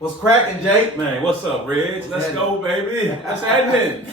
What's cracking, Jay? Man, what's up, Reg? Let's go, baby. What's happening?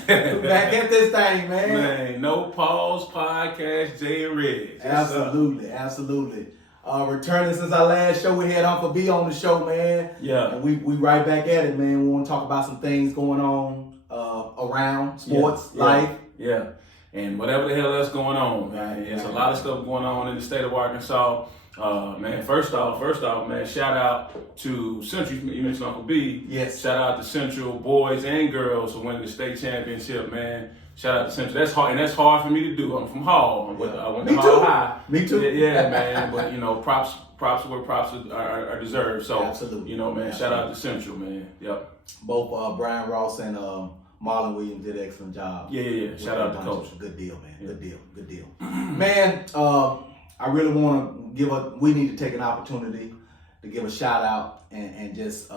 Back at this thing, man. Man, No Pause Podcast, JayNReg. Absolutely. Returning since our last show, we had Uncle B on the show, man. Yeah. And we right back at it, man. We want to talk about some things going on around sports, life. Yeah. And whatever the hell that's going on, man. There's a lot of stuff going on in the state of Arkansas. Man, first off, man, shout out to Central. You mentioned Uncle B. Yes. Shout out to Central boys and girls for winning the state championship, man. Shout out to Central. That's hard, and that's hard for me to do. I'm from Hall. I went to Hall High. Me too. Yeah, man. But props where props are deserved. So absolutely, man. Shout out to Central, man. Yep. Both Brian Ross and Marlon Williams did an excellent job. Yeah. Shout out to Coach. Good deal, man. Yeah. Good deal. Man, I really want to we need to take an opportunity to give a shout out and just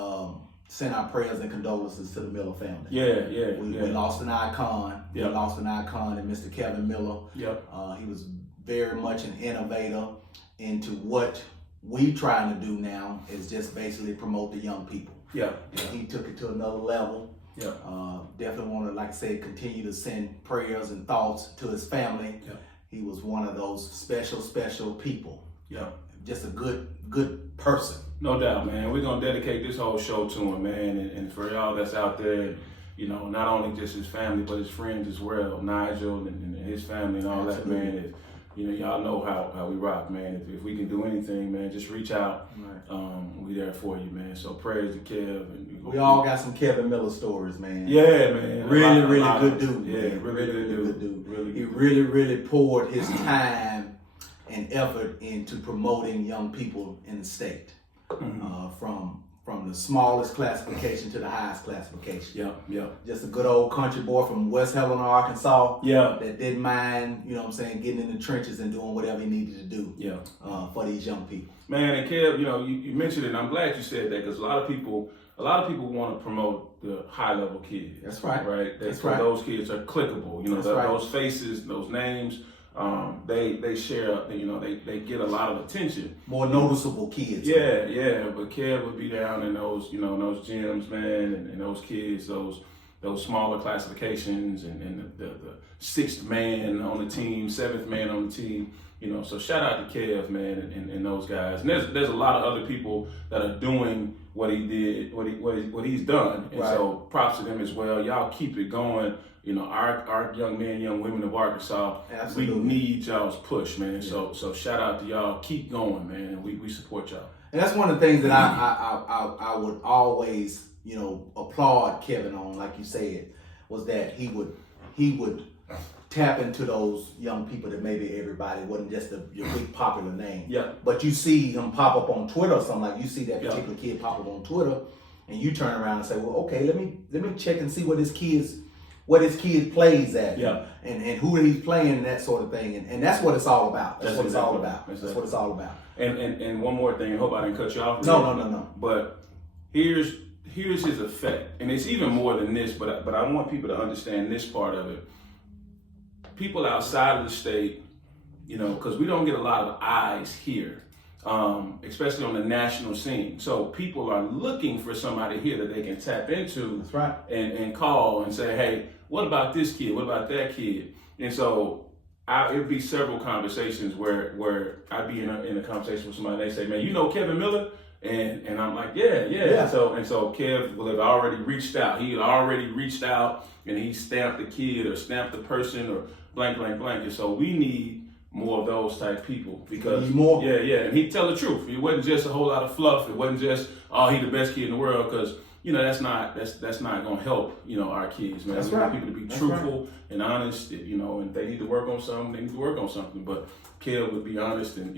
send our prayers and condolences to the Miller family. We lost an icon. Yep. We lost an icon in Mr. Kevin Miller. Yep. He was very much an innovator into what we trying to do now is just basically promote the young people. Yeah. And he took it to another level. Yeah. Definitely want to, like I said, continue to send prayers and thoughts to his family. Yeah. He was one of those special people. Yeah. Just a good person. No doubt, man. We're going to dedicate this whole show to him, man. And for y'all that's out there, not only just his family, but his friends as well, Nigel and his family and all absolutely. that, man. Y'all know how we rock, man. If we can do anything, man, just reach out. Right. We there for you, man. So prayers to Kev. And we all got some Kevin Miller stories, man. Yeah, man. Really good dude. Yeah, man. really good dude. Really he good. really poured his time and effort into promoting young people in the state. From the smallest classification to the highest classification. Yeah. Just a good old country boy from West Helena, Arkansas. Yeah. That didn't mind, getting in the trenches and doing whatever he needed to do. Yeah. For these young people. Man, and Kev, you mentioned it, and I'm glad you said that because a lot of people want to promote the high level kids. That's right. Right. That's right. Those kids are clickable. Those faces, those names. They share, they get a lot of attention. More noticeable kids. Yeah. But Kev would be down in those, those gyms, man, and those kids, those smaller classifications, and the sixth man on the team, seventh man on the team. So shout out to Kev, man, and those guys. And there's a lot of other people that are doing what he did, what he's done, and right. So props to them as well. Y'all keep it going. Our young men, young women of Arkansas, absolutely. We need y'all's push, man. Yeah. So shout out to y'all. Keep going, man. We support y'all. And that's one of the things that I would always, applaud Kevin on, like you said, was that he would tap into those young people that maybe everybody wasn't just your big popular name. Yeah. But you see him pop up on Twitter or something, like you see that particular kid pop up on Twitter, and you turn around and say, well, okay, let me check and see what his kid plays at, and who he's playing and that sort of thing, and that's what it's all about. That's what it's all about. That's what it's all about. And one more thing, I hope I didn't cut you off. No. But here's his effect, and it's even more than this. But I want people to understand this part of it. People outside of the state, because we don't get a lot of eyes here, especially on the national scene. So people are looking for somebody here that they can tap into. That's right. And call and say, hey, what about this kid? What about that kid? And so it'd be several conversations where I'd be in a conversation with somebody and they say, man, Kevin Miller? And I'm like, yeah. So Kev will have already reached out. He had already reached out and he stamped the kid or stamped the person or blank. And so we need more of those type people because more. Yeah. And he tell the truth. It wasn't just a whole lot of fluff. It wasn't just, he the best kid in the world, because that's not gonna help, our kids, man. That's we right. want people to be truthful and honest, and if they need to work on something, they need to work on something. But Kev would be honest and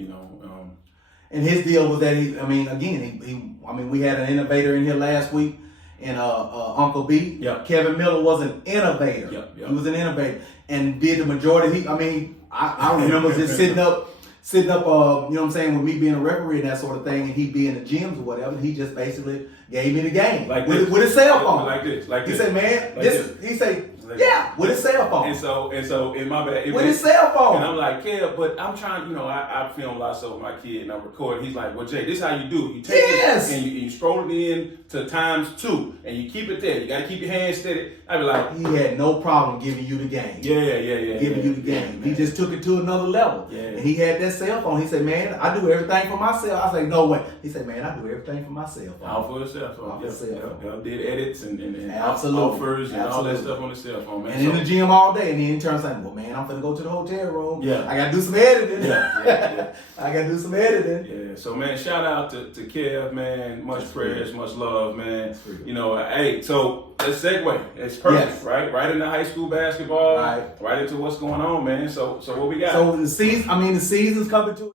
and his deal was that we had an innovator in here last week, and Uncle B. Yeah. Kevin Miller was an innovator. Yeah. He was an innovator and did the majority. I remember just sitting up, with me being a referee and that sort of thing, and he be in the gyms or whatever. He just basically gave me the game with his cell phone. Like this. He said, man, he said, Yeah, with his cell phone. And so in my bad. With his cell phone. And I'm like, yeah, but I'm trying, I film a lot of stuff with my kid and I'm recording. He's like, well, Jay, this is how you do it. You take it and you scroll it in to ×2 and you keep it there. You got to keep your hands steady. I be like, he had no problem giving you the game. Giving you the game. He just took it to another level. Yeah. And he had that cell phone. He said, man, I do everything for myself. I said, no way. He said, man, I do everything for my cell phone. All for the cell phone. Off the cell phone. Did edits and Absolutely. offers and all that stuff on the cell phone, man. And in the gym all day. And then he turns like, well, man, I'm finna go to the hotel room. Yeah. I got to do some editing. Yeah. I got to do some editing. Yeah. So, man, shout out to Kev, man. Much prayers, much love, man. Hey, so let's segue. It's perfect, right? Right into high school basketball. Right into what's going on, man. So what we got? So the season's coming to.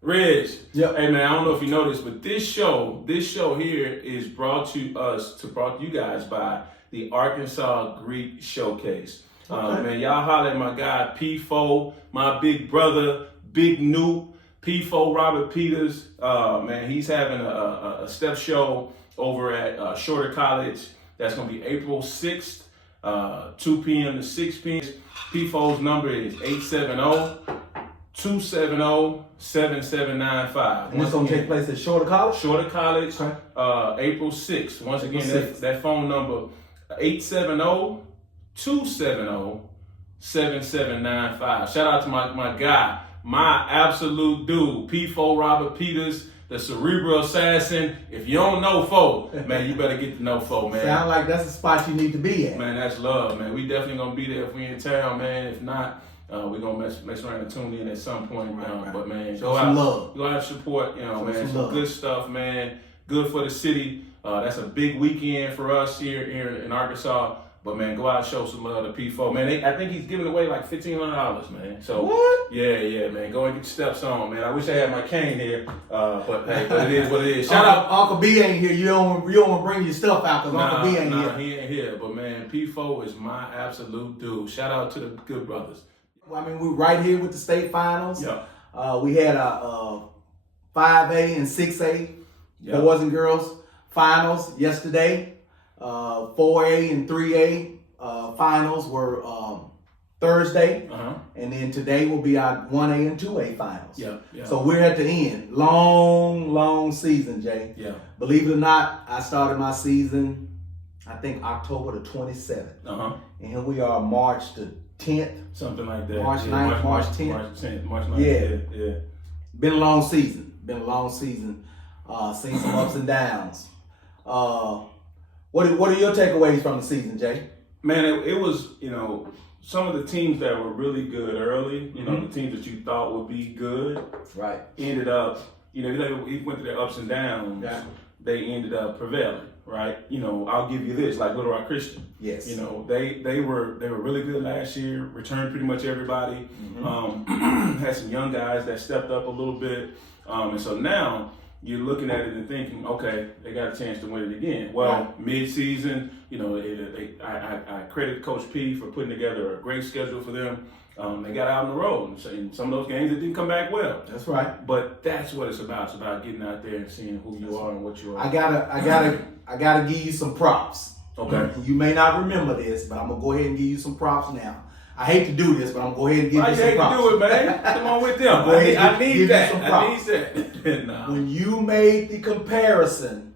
Reg. Yep. Hey, man, I don't know if you know this, but this show here is brought to you guys by the Arkansas Greek Showcase. Okay. Man, y'all holler at my guy P4, my big brother, Big Newt, P4 Robert Peters. Man, he's having a step show over at Shorter College. That's going to be April 6th, 2 p.m. to 6 p.m. P4's number is 870-270-7795. And it's going to take place at Shorter College? Shorter College, April 6th. Once again, that phone number, 870-270-7795. Shout out to my guy, my absolute dude, P4 Robert Peters, the cerebral assassin. If you don't know Fo, man, you better get to know Fo, man. Sound like that's the spot you need to be at. Man, that's love, man. We definitely gonna be there if we in town, man. If not, we're gonna mess around and tune in at some point. Right. But man, show some love. Go out and support, man. Some love. Good stuff, man. Good for the city. That's a big weekend for us here in Arkansas. But man, go out and show some love to P4. Man, I think he's giving away like $1,500, man. So what? Yeah, man. Go and get your steps on, man. I wish I had my cane here, but hey, but it is what it is. Shout out, Uncle B ain't here. You don't want to bring your stuff out because Uncle B ain't here. He ain't here. But man, P4 is my absolute dude. Shout out to the good brothers. Well, I mean, we're right here with the state finals. Yep. We had a 5A and 6A boys and girls finals yesterday. 4A and 3A finals were Thursday, and then today will be our 1A and 2A finals. Yeah. So we're at the end. Long season, Jay. Yeah. Believe it or not, I started my season, I think October the 27th. And here we are, March the 10th. Something like that. March 9th, March 10th. March 9th. Yeah. Been a long season. Seen some ups and downs. What are your takeaways from the season, Jay? Man, it was, some of the teams that were really good early, the teams that you thought would be good, right, ended up, we went through their ups and downs. Yeah. They ended up prevailing, right? I'll give you this, like Little Rock Christian. Yes. They were really good last year, returned pretty much everybody. Had some young guys that stepped up a little bit. And so now you're looking at it and thinking, okay, they got a chance to win it again. Well, mid-season, I credit Coach P for putting together a great schedule for them. They got out on the road, and some of those games it didn't come back well. That's right. But that's what it's about. It's about getting out there and seeing who you are and what you are. I gotta give you some props. Okay. You may not remember this, but I'm gonna go ahead and give you some props now. I hate to do this, but I'm gonna go ahead and give you some props. You hate to do it, man. Come on with them. I need that. Nah. When you made the comparison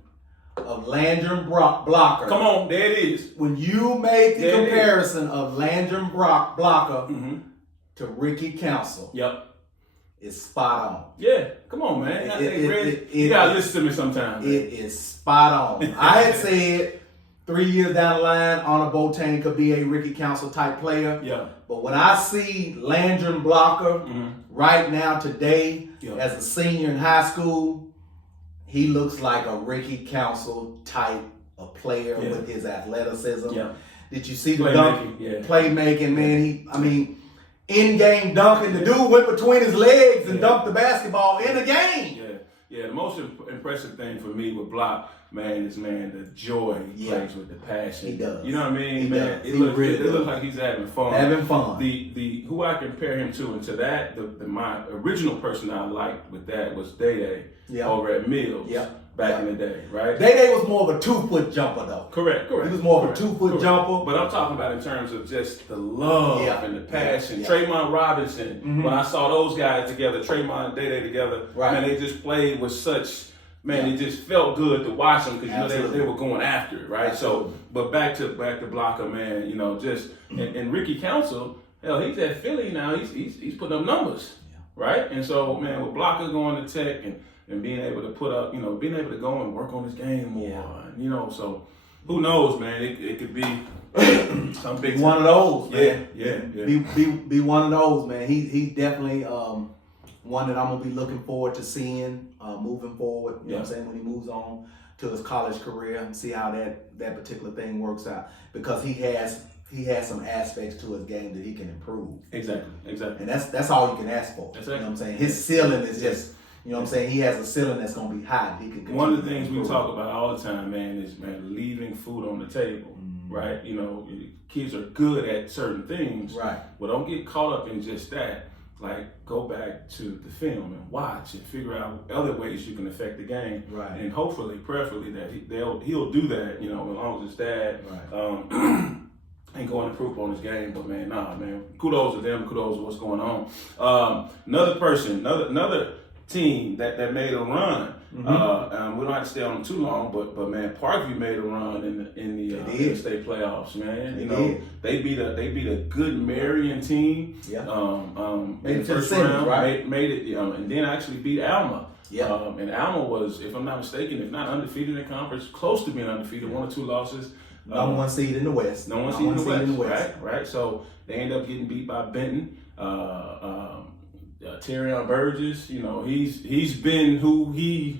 of Landrum Blocker. Come on, there it is. When you made the comparison of Landrum Blocker to Ricky Council. Yep. It's spot on. Yeah, come on, man. You gotta listen to me sometime. It is spot on. I had said 3 years down the line, Honor Boateng could be a Ricky Council type player. Yeah. But when I see Landrum Blocker right now today as a senior in high school, he looks like a Ricky Council type of player with his athleticism. Yeah. Did you see the playmaking, man? In-game dunking. The dude went between his legs and dunked the basketball in the game. Yeah, the most impressive thing for me with Block, man, is the joy he plays with, the passion. He does. You know what I mean? He man, does. It looks like he's having fun. The who I compare him to, and to that, my original person I liked with that was Day over at Mills. Yeah. back in the day, right? Day was more of a 2-foot jumper though. Correct. He was more of a 2-foot jumper. But I'm talking about in terms of just the love and the passion. Trayvon Robinson, when I saw those guys together, Trayvon and Day together, man, they just played with such. Man, it just felt good to watch them because you know they were going after it, right? Absolutely. So, but back to Blocker, man. You know, just and Ricky Council, hell, he's at Philly now. He's putting up numbers, right? And so, man, with Blocker going to Tech and being able to put up, you know, being able to go and work on his game more, you know. So, who knows, man? It could be some big one of those, man. Yeah. Be one of those, man. He's definitely one that I'm gonna be looking forward to seeing moving forward. You know what I'm saying, when he moves on to his college career and see how that particular thing works out, because he has some aspects to his game that he can improve. Exactly. And that's all you can ask for. Exactly. You know what I'm saying? His ceiling is just, you know what I'm saying, he has a ceiling that's gonna be high. He can. One of the things we talk about all the time, man, is leaving food on the table. Right? You know, kids are good at certain things. Right. But don't get caught up in just that. Like, go back to the film and watch and figure out other ways you can affect the game. Right. And hopefully, prayerfully, that he'll do that, you know, as long as his dad ain't going to improve on his game. But, man, kudos to them, kudos to what's going on. Another team that made a run. We don't have to stay on them too long, but man, Parkview made a run in the state playoffs, man. You know, they beat a good Marion team. Yeah. Made it to the first round, right? Made it, and then actually beat Alma. Yeah. And Alma was, if I'm not mistaken, if not undefeated in conference, close to being undefeated, 1 or 2 losses. Number 1 seed in the West. Number 1 seed in the West. Right. So they end up getting beat by Benton. Terrion Burgess, you know, he's been who he's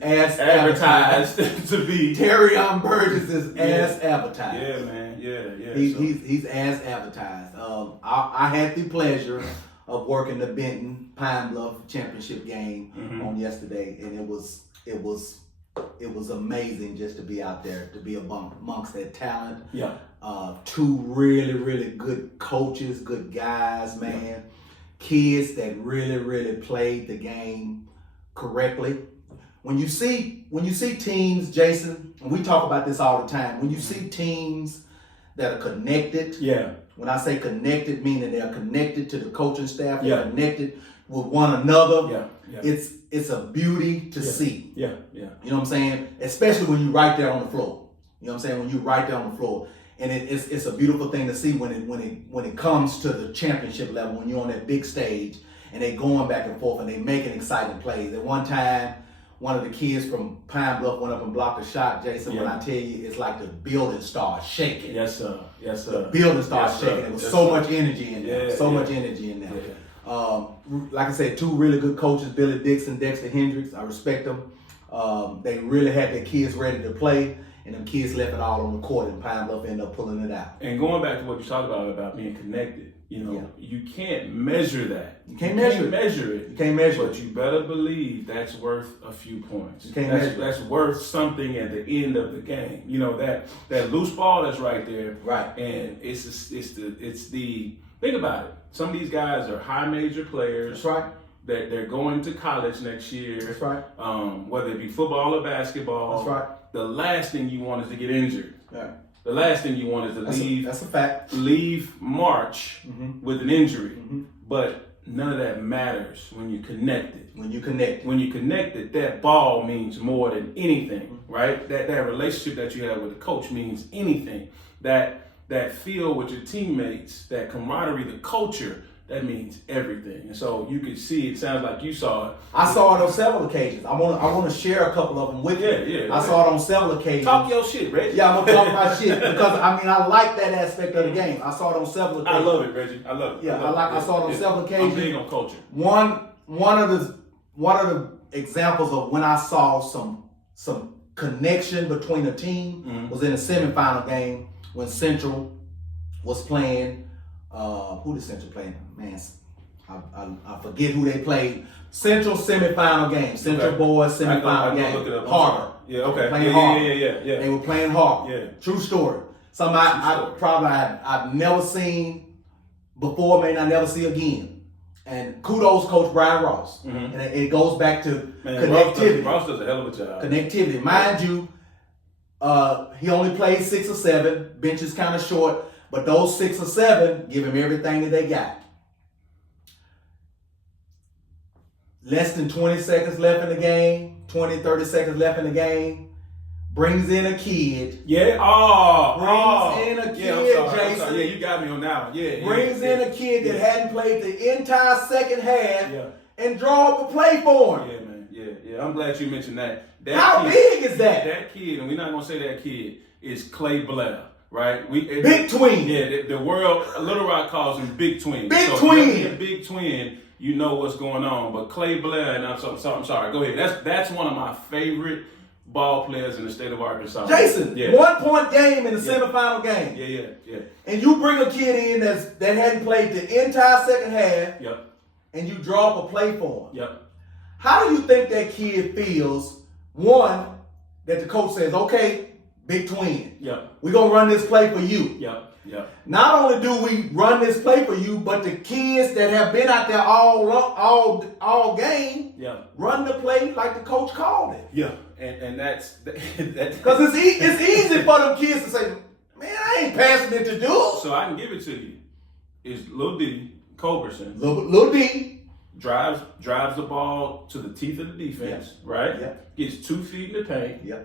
as advertised to be. Terrion Burgess is as advertised. Yeah, man. Yeah. He's as advertised. I had the pleasure of working the Benton Pine Bluff championship game on yesterday, and it was amazing just to be out there, to be amongst that talent. Yeah. 2 really, really good coaches, good guys, man. Yeah. Kids that really, really played the game correctly. When you see teams, Jason, and we talk about this all the time, when you see teams that are connected, when I say connected, meaning they're connected to the coaching staff, they're connected with one another, it's a beauty to see. You know what I'm saying? Especially when you're right there on the floor. You know what I'm saying? When you're right there on the floor. And it's a beautiful thing to see when it comes to the championship level, when you're on that big stage and they going back and forth and they making exciting plays. At one time, one of the kids from Pine Bluff went up and blocked a shot, Jason. When I tell you, it's like the building starts shaking. Yes, sir. The building starts shaking. There was so much energy in there. Much energy in there. Like I said, 2 really good coaches, Billy Dixon, Dexter Hendricks. I respect them. They really had their kids ready to play. And them kids left it all on the court, and Pine Bluff ended up pulling it out. And going back to what you talked about being connected, you know, you can't measure that. You can't measure it. You can't measure it. But you better believe that's worth a few points. You can't measure it. That's worth something at the end of the game. You know, that loose ball that's right there. Right. And it's the think about it. Some of these guys are high major players. That's right. That they're going to college next year. That's right. Whether it be football or basketball. That's right. The last thing you want is to get injured. Right. The last thing you want is to leave. That's a fact. Leave March with an injury. But none of that matters when you're connected. When you're connected, that ball means more than anything, right? That relationship that you have with the coach means anything. That feel with your teammates, that camaraderie, the culture, that means everything. And so you can see, it sounds like you saw it. I saw it on several occasions. I want to share a couple of them with you. Yeah. I saw it on several occasions. Talk your shit, Reggie. Yeah, I'm going to talk my shit because, I like that aspect of the game. I saw it on several occasions. I love it, Reggie. I love it. Yeah, I saw it on several occasions. I'm big on culture. One of the examples of when I saw some connection between a team was in a semifinal game when Central was playing. Who did Central play? Man, I forget who they played. Central semifinal game. Central boys semifinal game. Harvard. Yeah, okay. Playing Harvard. Yeah. They were playing Harvard. Yeah. True story. Something I've never seen before, may not never see again. And kudos, Coach Brian Ross. And it goes back to connectivity. Ross does a hell of a job. Connectivity. Mind you, he only played 6 or 7. Bench is kind of short. But those 6 or 7 give him everything that they got. Less than 20 seconds left in the game. 20, 30 seconds left in the game. Brings in a kid. Yeah. Brings in a kid, Jason. Yeah, you got me on that one. Yeah. Brings in a kid that hadn't played the entire second half and draw up a play for him. Yeah, man. Yeah. I'm glad you mentioned that. How big is that? That kid, and we're not going to say that kid, is Clay Blair, right? Big Twin. Yeah, the world, Little Rock calls him Big Twin. Twin. If you're a Big Twin, you know what's going on. But Clay Blair, and I'm sorry, go ahead. That's one of my favorite ball players in the state of Arkansas. Jason, 1 point game in the semifinal game. Yeah. And you bring a kid in that hadn't played the entire second half. Yep. And you draw up a play for him. Yep. How do you think that kid feels? One, that the coach says, okay, Big Twin. Yep. We're going to run this play for you. Yep. Not only do we run this play for you, but the kids that have been out there all game run the play like the coach called it. Yeah. And that's because it's easy for them kids to say, man, I ain't passing it to dude. So I can give it to you. It's Lil D. Culberson. Lil D. Drives the ball to the teeth of the defense, right? Yeah. Gets 2 feet in the paint. Yeah.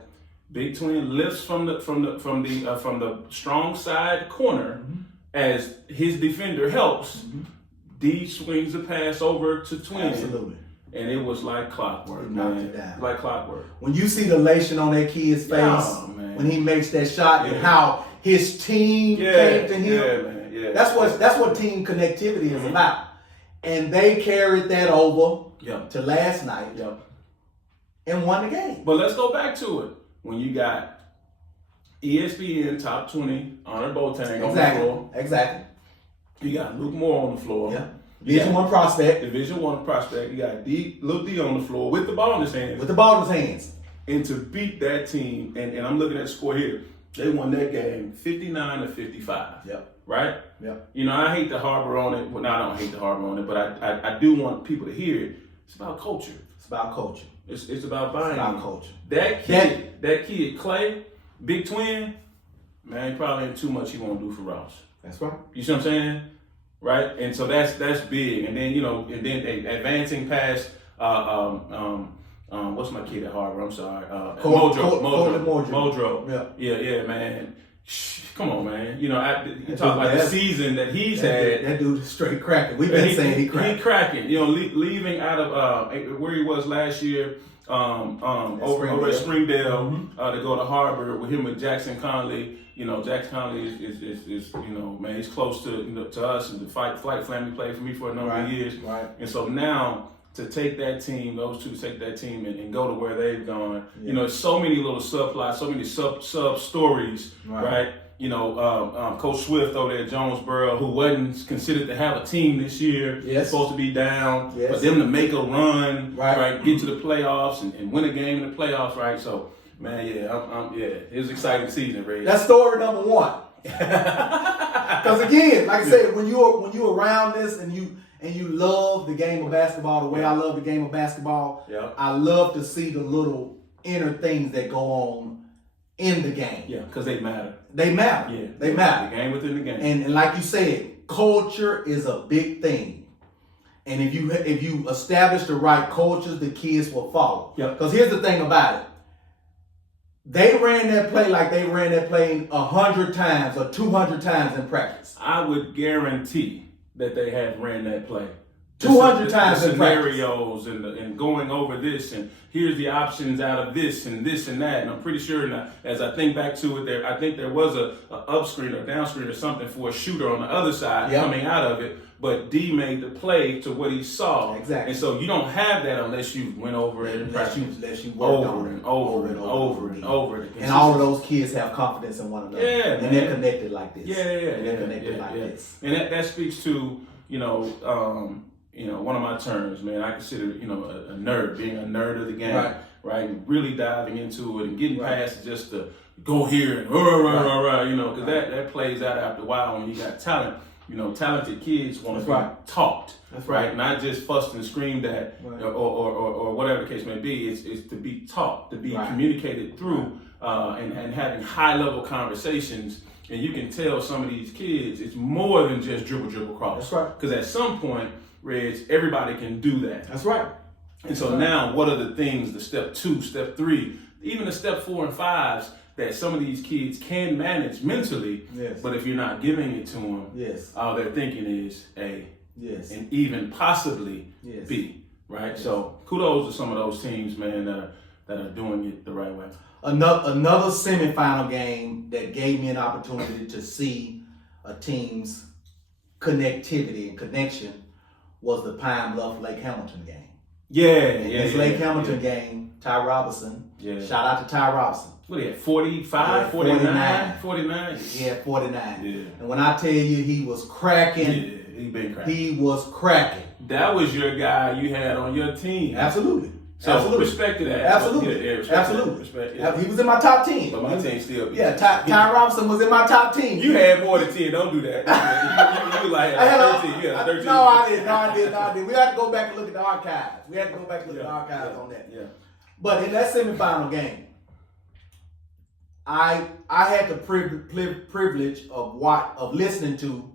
Big Twin lifts from the strong side corner as his defender helps. D swings the pass over to Twin. Absolutely. And it was like clockwork, knocked man. it down. Like clockwork. When you see the elation on that kid's face when he makes that shot and how his team came to him. Yeah. That's what team connectivity is about. And they carried that over to last night and won the game. But let's go back to it. When you got ESPN top 20 Honor Boateng on the floor. Exactly. You got Luke Moore on the floor. Yeah. Division 1 prospect. Division 1 prospect. You got Lil D on the floor with the ball in his hands. And to beat that team, and I'm looking at the score here, they won that game 59-55. Yep. Right? Yep. You know, I hate to harbor on it. Well, no, I don't hate to harbor on it, but I do want people to hear it. It's about culture. It's about culture. It's about buying. It's about culture. That kid, Clay, Big Twin, man, he probably ain't too much he won't do for Ross. That's right. You see what I'm saying? Right? And so that's big. And then, advancing past what's my kid at Harvard? I'm sorry. Modro. Yeah, man. Come on, man. You talk about the season that he's had. That dude is straight cracking. We've been saying he cracking. He cracking. Leaving out of where he was last year, over at Springdale to go to Harvard with him with Jackson Conley. Jackson Conley is man, he's close to us, and the Flight family played for me for a number of years. Right. And so now to take that team, those two take that team and go to where they've gone. It's so many little subplots, so many sub stories, right? Coach Swift over there at Jonesboro, who wasn't considered to have a team this year, supposed to be down, but them to make a run, right? Get to the playoffs and win a game in the playoffs, right? So, man, it was an exciting season, Ray. That's story number 1. Because again, like I said, when you're around this and you love the game of basketball the way I love the game of basketball, I love to see the little inner things that go on in the game. Yeah, because they matter. They matter. Yeah, they matter. The game within the game. And like you said, culture is a big thing. And if you establish the right cultures, the kids will follow. Because here's the thing about it. They ran that play like they ran that play 100 times or 200 times in practice. I would guarantee that they have ran that play 200 times in practice. Scenarios and going over this, and here's the options out of this and that. And I'm pretty sure now, as I think back to it, I think there was a up screen or down screen or something for a shooter on the other side coming out of it. But D made the play to what he saw. Exactly. And so you don't have that unless you went over it and unless you worked over and over. And all of those kids have confidence in one another. Yeah, and they're connected like this. They're connected like this. And that speaks to, one of my terms, man. I consider, a nerd, being a nerd of the game, right? And really diving into it and getting past just the go here and because that plays out after a while when you got talent. talented kids want to be taught. That's right. Not just fussed and screamed at or whatever the case may be. It's to be taught, to be communicated through, and having high level conversations. And you can tell some of these kids it's more than just dribble cross. That's right. Because at some point, Reg, everybody can do that. That's right. And so now, what are the things, the step 2, step 3, even the step 4 and 5s that some of these kids can manage mentally? Yes. But if you're not giving it to them, yes, all they're thinking is A, yes, and even possibly B. Right. Yes. So kudos to some of those teams, man, that are doing it the right way. Another semifinal game that gave me an opportunity to see a team's connectivity and connection was the Pine Bluff Lake Hamilton game. This Lake Hamilton game, Ty Robinson. Yeah. Shout out to Ty Robinson. What he had, 45, 49? 49. He had 49. Yeah. And when I tell you he was cracking, he been cracking. He was cracking. That was your guy you had on your team. Absolutely. So absolutely. Respect to that. Absolutely. Absolutely. Respect. He was in my top 10. But my team still beat. Yeah, Ty Robinson was in my top 10. You had more than 10. Don't do that. You like 13. Yeah, 13. No, I did. We have to go back and look at the archives. On that. Yeah. But in that semifinal game, I had the privilege of listening to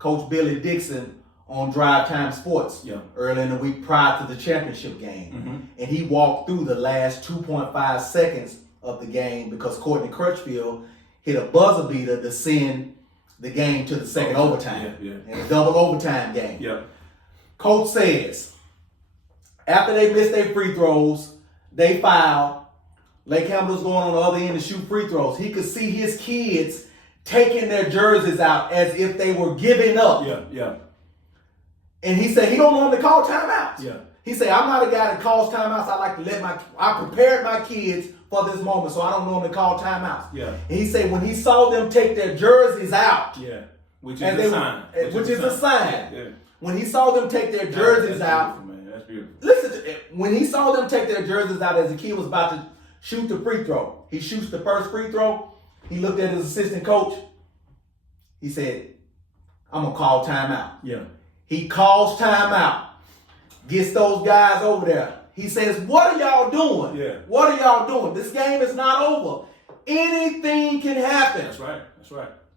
Coach Billy Dixon on Drive Time Sports early in the week prior to the championship game. Mm-hmm. And he walked through the last 2.5 seconds of the game because Courtney Crutchfield hit a buzzer beater to send the game to the second overtime. And a double overtime game. Yeah. Coach says, after they missed their free throws, they fouled. Lake Hamilton was going on the other end to shoot free throws. He could see his kids taking their jerseys out as if they were giving up. Yeah. And he said he don't normally call timeouts. Yeah. He said, I'm not a guy that calls timeouts. I like to I prepared my kids for this moment, so I don't normally call timeouts. Yeah. And he said when he saw them take their jerseys out. Yeah. Which is a sign. Which is a sign. Yeah. When he saw them take their jerseys out. Man. That's beautiful. Listen to it. When he saw them take their jerseys out as the kid was about to shoot the free throw. He shoots the first free throw. He looked at his assistant coach. He said, I'm going to call timeout. Yeah. He calls timeout. Gets those guys over there. He says, what are y'all doing? Yeah. What are y'all doing? This game is not over. Anything can happen. That's right.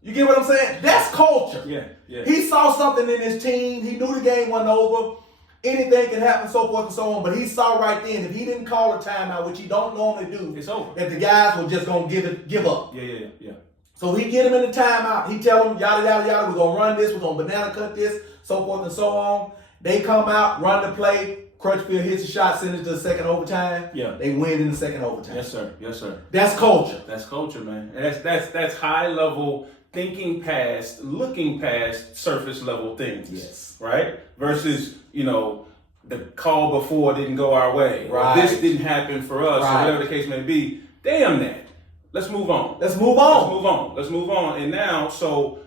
You get what I'm saying? That's culture. Yeah. He saw something in his team. He knew the game wasn't over. Anything can happen, so forth and so on. But he saw right then, if he didn't call a timeout, which he don't normally do, it's over. That the guys were just going to give up. Yeah. So he get him in the timeout. He tell them, yada, yada, yada, we're going to run this. We're going to banana cut this, so forth and so on. They come out, run the play. Crutchfield hits a shot, sends it to the second overtime. Yeah. They win in the second overtime. Yes, sir. That's culture. That's culture, man. And that's high level thinking past, looking past surface level things. Yes. Right? Versus, the call before didn't go our way. Right. Or this didn't happen for us, or whatever the case may be. Damn that. Let's move on. Let's move on. And now, so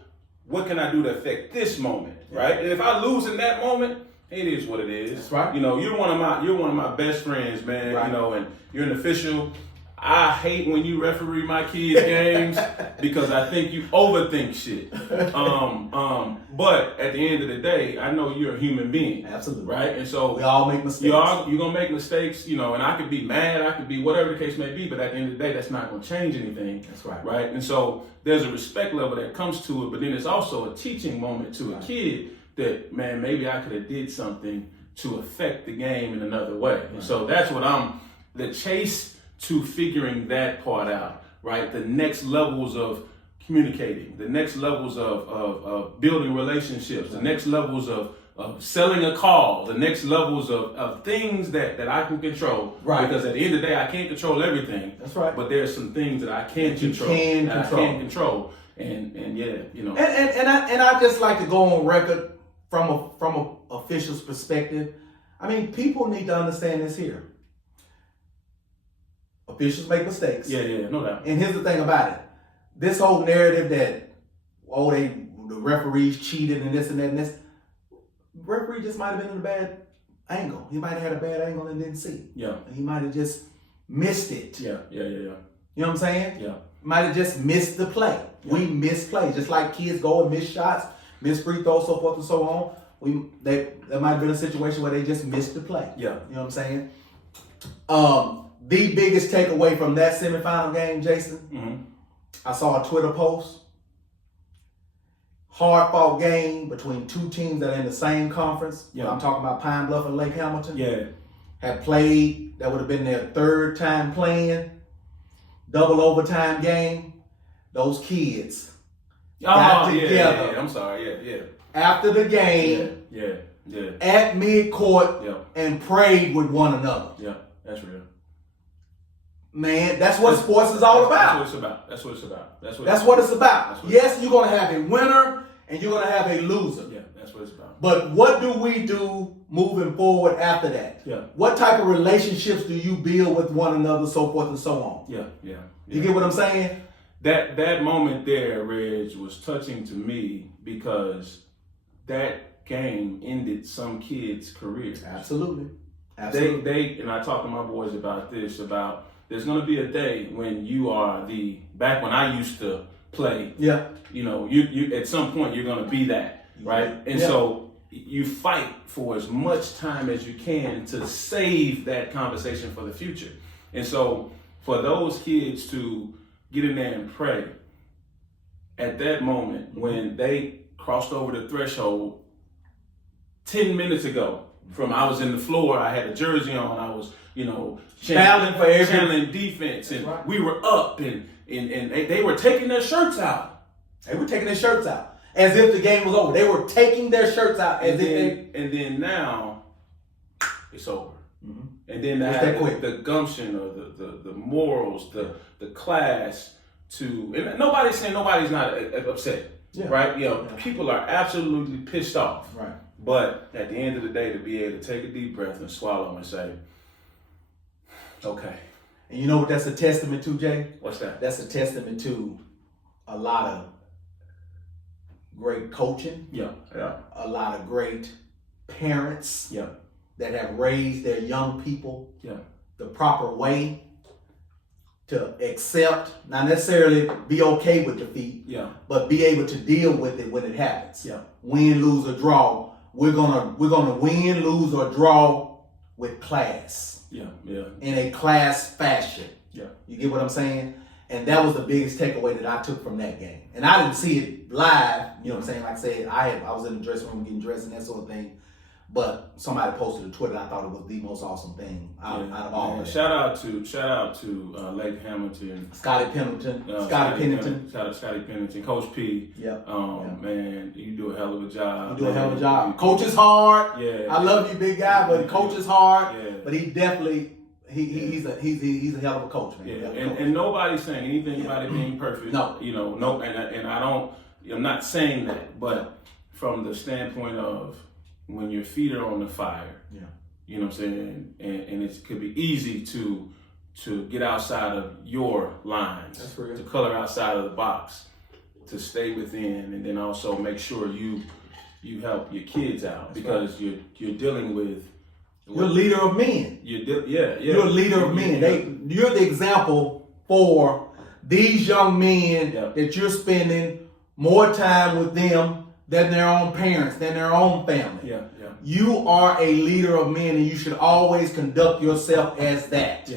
what can I do to affect this moment? Right? And if I lose in that moment, it is what it is. That's right. You're one of my best friends, man. Right. And you're an official. I hate when you referee my kids' games because I think you overthink shit. But at the end of the day, I know you're a human being. Absolutely. Right? And so we all make mistakes. You're gonna make mistakes, and I could be mad, I could be whatever the case may be, but at the end of the day, that's not gonna change anything. That's right. Right? And so there's a respect level that comes to it, but then it's also a teaching moment to a kid that, man, maybe I could have did something to affect the game in another way. Right. And so that's what the chase to figuring that part out, right? The next levels of communicating, the next levels of building relationships, the next levels of selling a call, the next levels of things that I can control. Right. Because at the end of the day, I can't control everything. That's right. But there's some things that I can control. I can control. And yeah, And I just like to go on record from a official's perspective. I mean, people need to understand this here. Officials make mistakes. Yeah, no doubt. And here's the thing about it. This whole narrative that, the referees cheated and this and that and this, referee just might have been in a bad angle. He might have had a bad angle and didn't see. Yeah. And he might have just missed it. Yeah. You know what I'm saying? Yeah. Might have just missed the play. Yeah. We miss plays. Just like kids go and miss shots. missed free throws, so forth and so on. There might have been a situation where they just missed the play. Yeah. You know what I'm saying? The biggest takeaway from that semifinal game, Jason, I saw a Twitter post. Hard fought game between two teams that are in the same conference. Yeah. I'm talking about Pine Bluff and Lake Hamilton. Yeah. Had played, that would have been their third time playing. Double overtime game. Those kids got together. Yeah. I'm sorry. Yeah. After the game. Yeah. At midcourt and prayed with one another. Yeah. That's real. Man, that's what sports is all about. That's what it's about. Yes, you're going to have a winner and you're going to have a loser. Yeah, that's what it's about. But what do we do moving forward after that? Yeah. What type of relationships do you build with one another, so forth and so on? Yeah. You get what I'm saying? That moment there, Reg, was touching to me because that game ended some kid's career. Absolutely. They and I talked to my boys about this, about there's going to be a day when you are back when I used to play. Yeah. You at some point you're going to be that, right? And so you fight for as much time as you can to save that conversation for the future. And so for those kids to get in there and pray at that moment when they crossed over the threshold 10 minutes ago from I was in the floor, I had a jersey on, I was, channeling defense, and we were up, and they were taking their shirts out. They were taking their shirts out as if the game was over. They were taking their shirts out and then now it's over. Mm-hmm. And then the gumption or the morals, the class to, and nobody's saying nobody's not upset, right? People are absolutely pissed off, right? But at the end of the day, to be able to take a deep breath and swallow and say, okay. And you know what that's a testament to, Jay? What's that? That's a testament to a lot of great coaching. Yeah. A lot of great parents. That have raised their young people. The proper way to accept, not necessarily be okay with defeat. But be able to deal with it when it happens. Win, lose, or draw. We're gonna win, lose, or draw with class. In a class fashion. You get what I'm saying? And that was the biggest takeaway that I took from that game. And I didn't see it live, you know what I'm saying? Like I said, I was in the dressing room getting dressed and that sort of thing. But somebody posted on Twitter, and I thought it was the most awesome thing out of all of that. Shout out to Lake Hamilton, Scotty Pennington, Scotty Pennington, Coach P. Man, you do a hell of a job. You do a hell of a job. Coach is hard. I love you, big guy, but coach is hard. But he definitely he's a hell of a coach, man. And nobody's saying anything about it being perfect. No, and I'm not saying that, but from the standpoint of when your feet are on the fire, you know what I'm saying, and it could be easy to get outside of your lines, to color outside of the box, to stay within, and then also make sure you help your kids out. That's because you're dealing with. You're a leader of men. You're a leader of men. You're the example for these young men that you're spending more time with them than their own parents, than their own family. You are a leader of men, and you should always conduct yourself as that.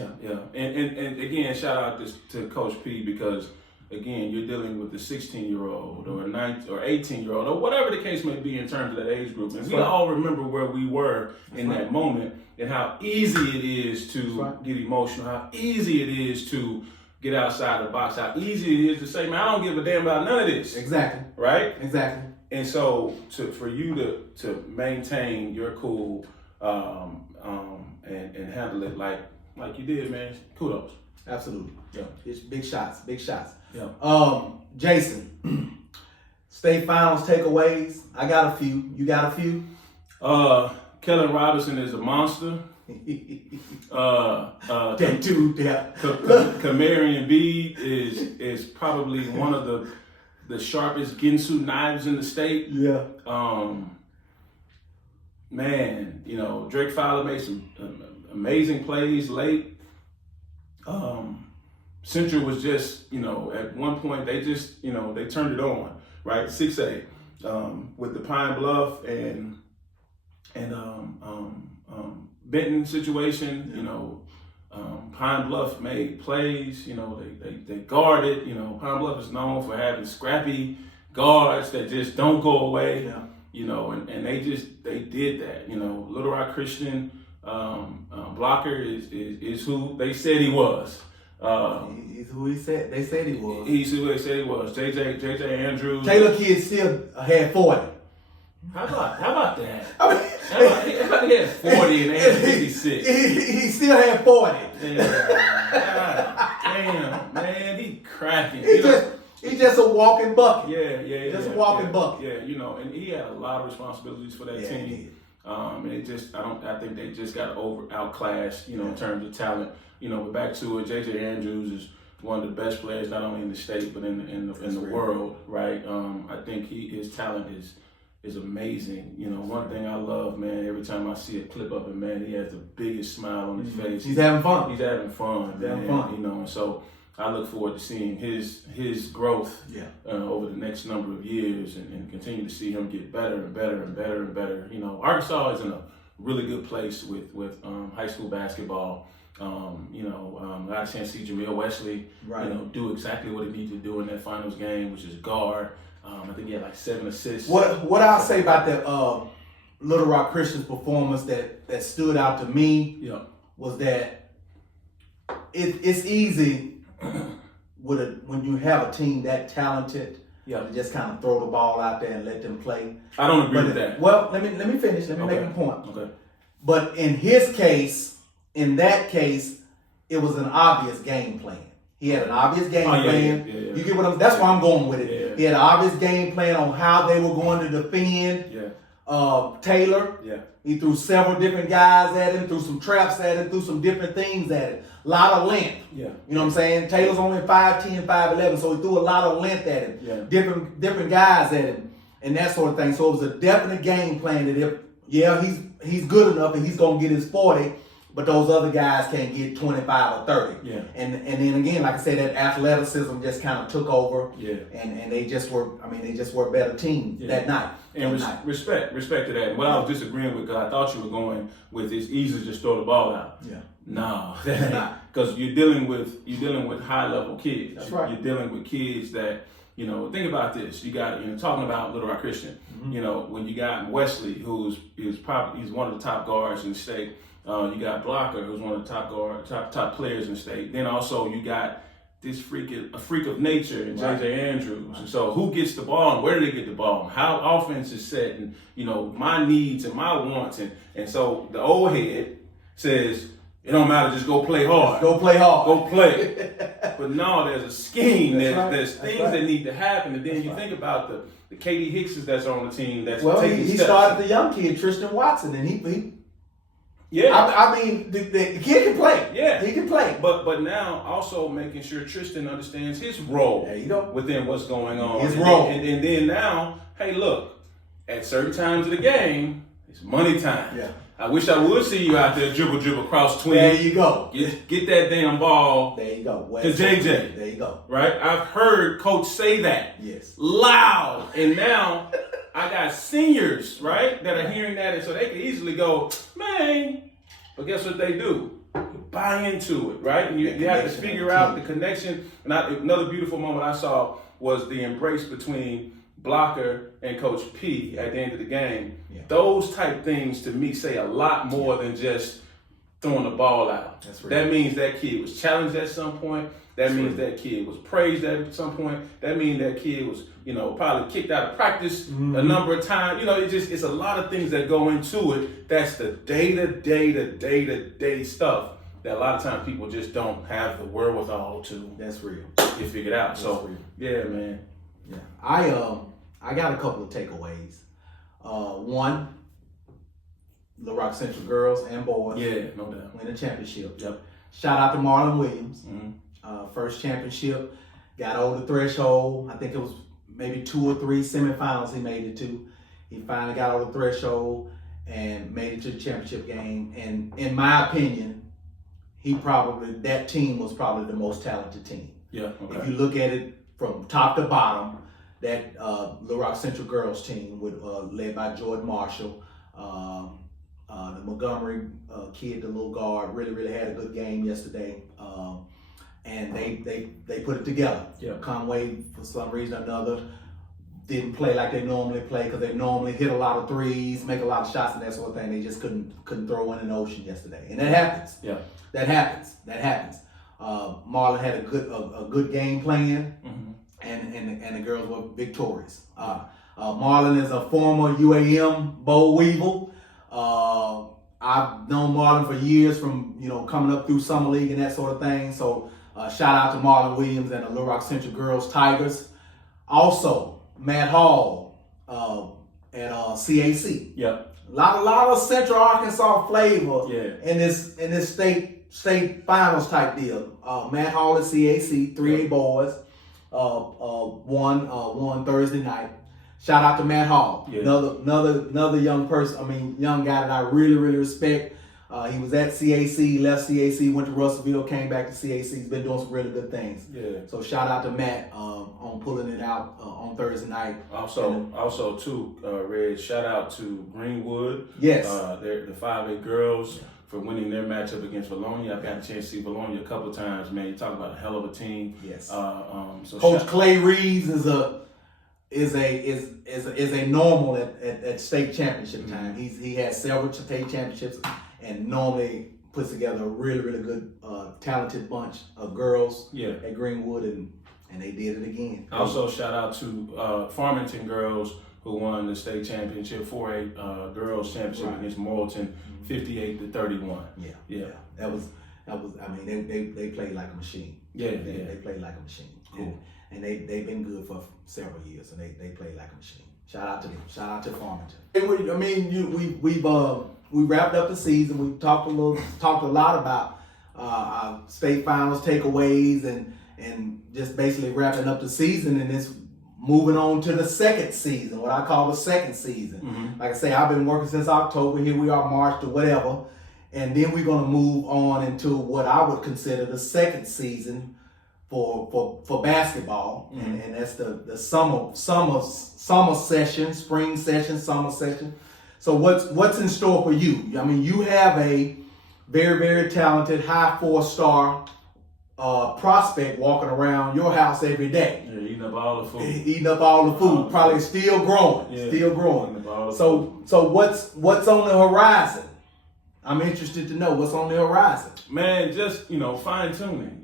And again, shout out to Coach P, because again, you're dealing with the 16-year-old or 19 or 18-year-old or whatever the case may be in terms of that age group. And we all remember where we were in that moment and how easy it is to get emotional, how easy it is to get outside the box, how easy it is to say, man, I don't give a damn about none of this. Exactly. Right? Exactly. And so for you to maintain your cool and handle it like you did, man, kudos. Absolutely. It's big shots. Jason, state finals takeaways. I got a few. You got a few? Kellen Robinson is a monster. That dude there. Kamarian B is probably one of the sharpest Ginsu knives in the state. Man, Drake Fowler made some amazing plays late. Central was just, at one point they just, they turned it on, right? 6A. with the Pine Bluff and Benton situation, you know, Pine Bluff made plays. You know, they guarded. You know, Pine Bluff is known for having scrappy guards that just don't go away. Yeah. You know, and they did that. You know, Little Rock Christian blocker is who they said he was. He's who they said he was. He's who they said he was. JayNReg. Taylor kid still had 40. How about that? I mean, How about he had 40 and they had 56? He still had 40. Damn, man, he cracking. He's just a walking bucket. Yeah. Just a walking bucket. Yeah, you know, and he had a lot of responsibilities for that team. And I think they just got outclassed, you know, in terms of talent. You know, but back to it, JayNReg is one of the best players, not only in the state but in the world, right? I think his talent is amazing. You know, one thing I love, man, every time I see a clip of him, man, he has the biggest smile on his face. He's having fun. He's having fun. You know, and so I look forward to seeing his growth over the next number of years and continue to see him get better and better and better and better. You know, Arkansas is in a really good place with high school basketball. You know, I got a chance to see Jameel Wesley, you know, do exactly what he needed to do in that finals game, which is guard. I think he had like 7 assists. What I'll say about the Little Rock Christian's performance that stood out to me was that it's easy when you have a team that talented to just kind of throw the ball out there and let them play. I don't agree with that. Well, let me finish. Let me make a point. Okay. But in that case, it was an obvious game plan. He had an obvious game plan. Yeah. You get what I'm? That's why I'm going with it. Yeah. He had an obvious game plan on how they were going to defend Taylor. Yeah. He threw several different guys at him, threw some traps at him, threw some different things at him. A lot of length. Yeah. You know what I'm saying? Taylor's only 5'10", 5'11", so he threw a lot of length at him. Yeah. Different guys at him, and that sort of thing. So it was a definite game plan that he's good enough and he's gonna get his 40. But those other guys can't get 25 or 30. Yeah. And then again, like I said, that athleticism just kind of took over. Yeah. And they just were a better team that night. And respect to that. And what I was disagreeing with, because I thought you were going with it's easy to just throw the ball out. Yeah. No, that's not. Because you're dealing with high level kids. That's right. You're dealing with kids that, you know, think about this. You got, you know, talking about Little Rock Christian. You know, when you got Wesley, he's one of the top guards in the state. You got Blocker, who's one of the top players in the state. Then also you got this freak of nature in JayNReg. And so who gets the ball and where do they get the ball? How offense is set and, you know, my needs and my wants. And so the old head says, it don't matter, just go play hard. Go play hard. Go play. But no, there's a scheme. There's things that need to happen. And then you think about the Katie Hickses that's on the team that's taking he steps. started the young kid, Tristan Watson, and he yeah. I mean, the kid can play. Yeah. He can play. But now also making sure Tristan understands his role within what's going on. His role. And then now, hey, look, at certain times of the game, it's money time. Yeah. I wish I would see you out there dribble cross 20. There you go. Get that damn ball. There you go. To JJ. There you go. Right? I've heard Coach say that. Yes. Loud. And now I got seniors, right, that are hearing that, and so they can easily go, man. But guess what they do? You buy into it, right? And you have to figure out the connection. And another beautiful moment I saw was the embrace between Blocker and Coach P at the end of the game. Yeah. Those type things to me say a lot more than just throwing the ball out. That's right. That means that kid was challenged at some point. That means that kid was praised at some point. That means that kid was, you know, probably kicked out of practice a number of times. You know, it's a lot of things that go into it. That's the day-to-day stuff that a lot of times people just don't have the wherewithal to. That's real. Get figured out. Real. Yeah, man. Yeah. I got a couple of takeaways. One, Little Rock Central girls and boys. Yeah, no doubt. Win a championship. Yep. Shout out to Marlon Williams. Mm-hmm. First championship. Got over the threshold. I think it was maybe 2 or 3 semifinals he made it to. He finally got over the threshold and made it to the championship game. And in my opinion, that team was probably the most talented team. Yeah. Okay. If you look at it from top to bottom, that Little Rock Central girls team with led by Jordan Marshall. The Montgomery kid, the little guard, really had a good game yesterday. And they put it together. Yeah. Conway, for some reason or another, didn't play like they normally play because they normally hit a lot of threes, make a lot of shots and that sort of thing. They just couldn't throw in an ocean yesterday, and that happens. Yeah, that happens. Marlon had a good game plan, and the girls were victorious. Marlon is a former UAM bowl weevil. I've known Marlon for years from coming up through summer league and that sort of thing. So shout out to Marlon Williams and the Little Rock Central Girls Tigers. Also, Matt Hall at CAC. Yep. A lot of Central Arkansas flavor Yeah. in this state finals type deal. Matt Hall at CAC, 3A boys, won Thursday night. Shout out to Matt Hall, Yeah. another young person. Young guy that I really respect. He was at CAC, left CAC, went to Russellville, came back to CAC. He's been doing some really good things. Yeah. So shout out to Matt on pulling it out on Thursday night. Also too, Reg, shout out to Greenwood. Yes. They're the 5A girls for winning their matchup against Bologna. I've got a chance to see Bologna a couple of times. Man, you talk about a hell of a team. Yes. So Coach Clay Reeves is a normal at state championship time. He has several state championships and normally puts together a really good talented bunch of girls at Greenwood, and they did it again. Also shout out to Farmington girls who won the state championship 4A girls championship against Morrilton 58-31. Yeah. That was they played like a machine. They played like a machine. Cool. And they've been good for several years, and they play like a machine. Shout out to them. Shout out to Farmington. We wrapped up the season. We talked a lot about our state finals takeaways and just basically wrapping up the season, and it's moving on to the second season, what I call the second season. Like I say, I've been working since October. Here we are, March to whatever, and then we're going to move on into what I would consider the second season for basketball, and that's the summer session, spring session, summer session. So what's in store for you? You have a very talented high 4-star prospect walking around your house every day. Yeah, eating up all the food. Eating up all the food, probably still growing. So what's on the horizon? I'm interested to know what's on the horizon. Man, just fine tuning.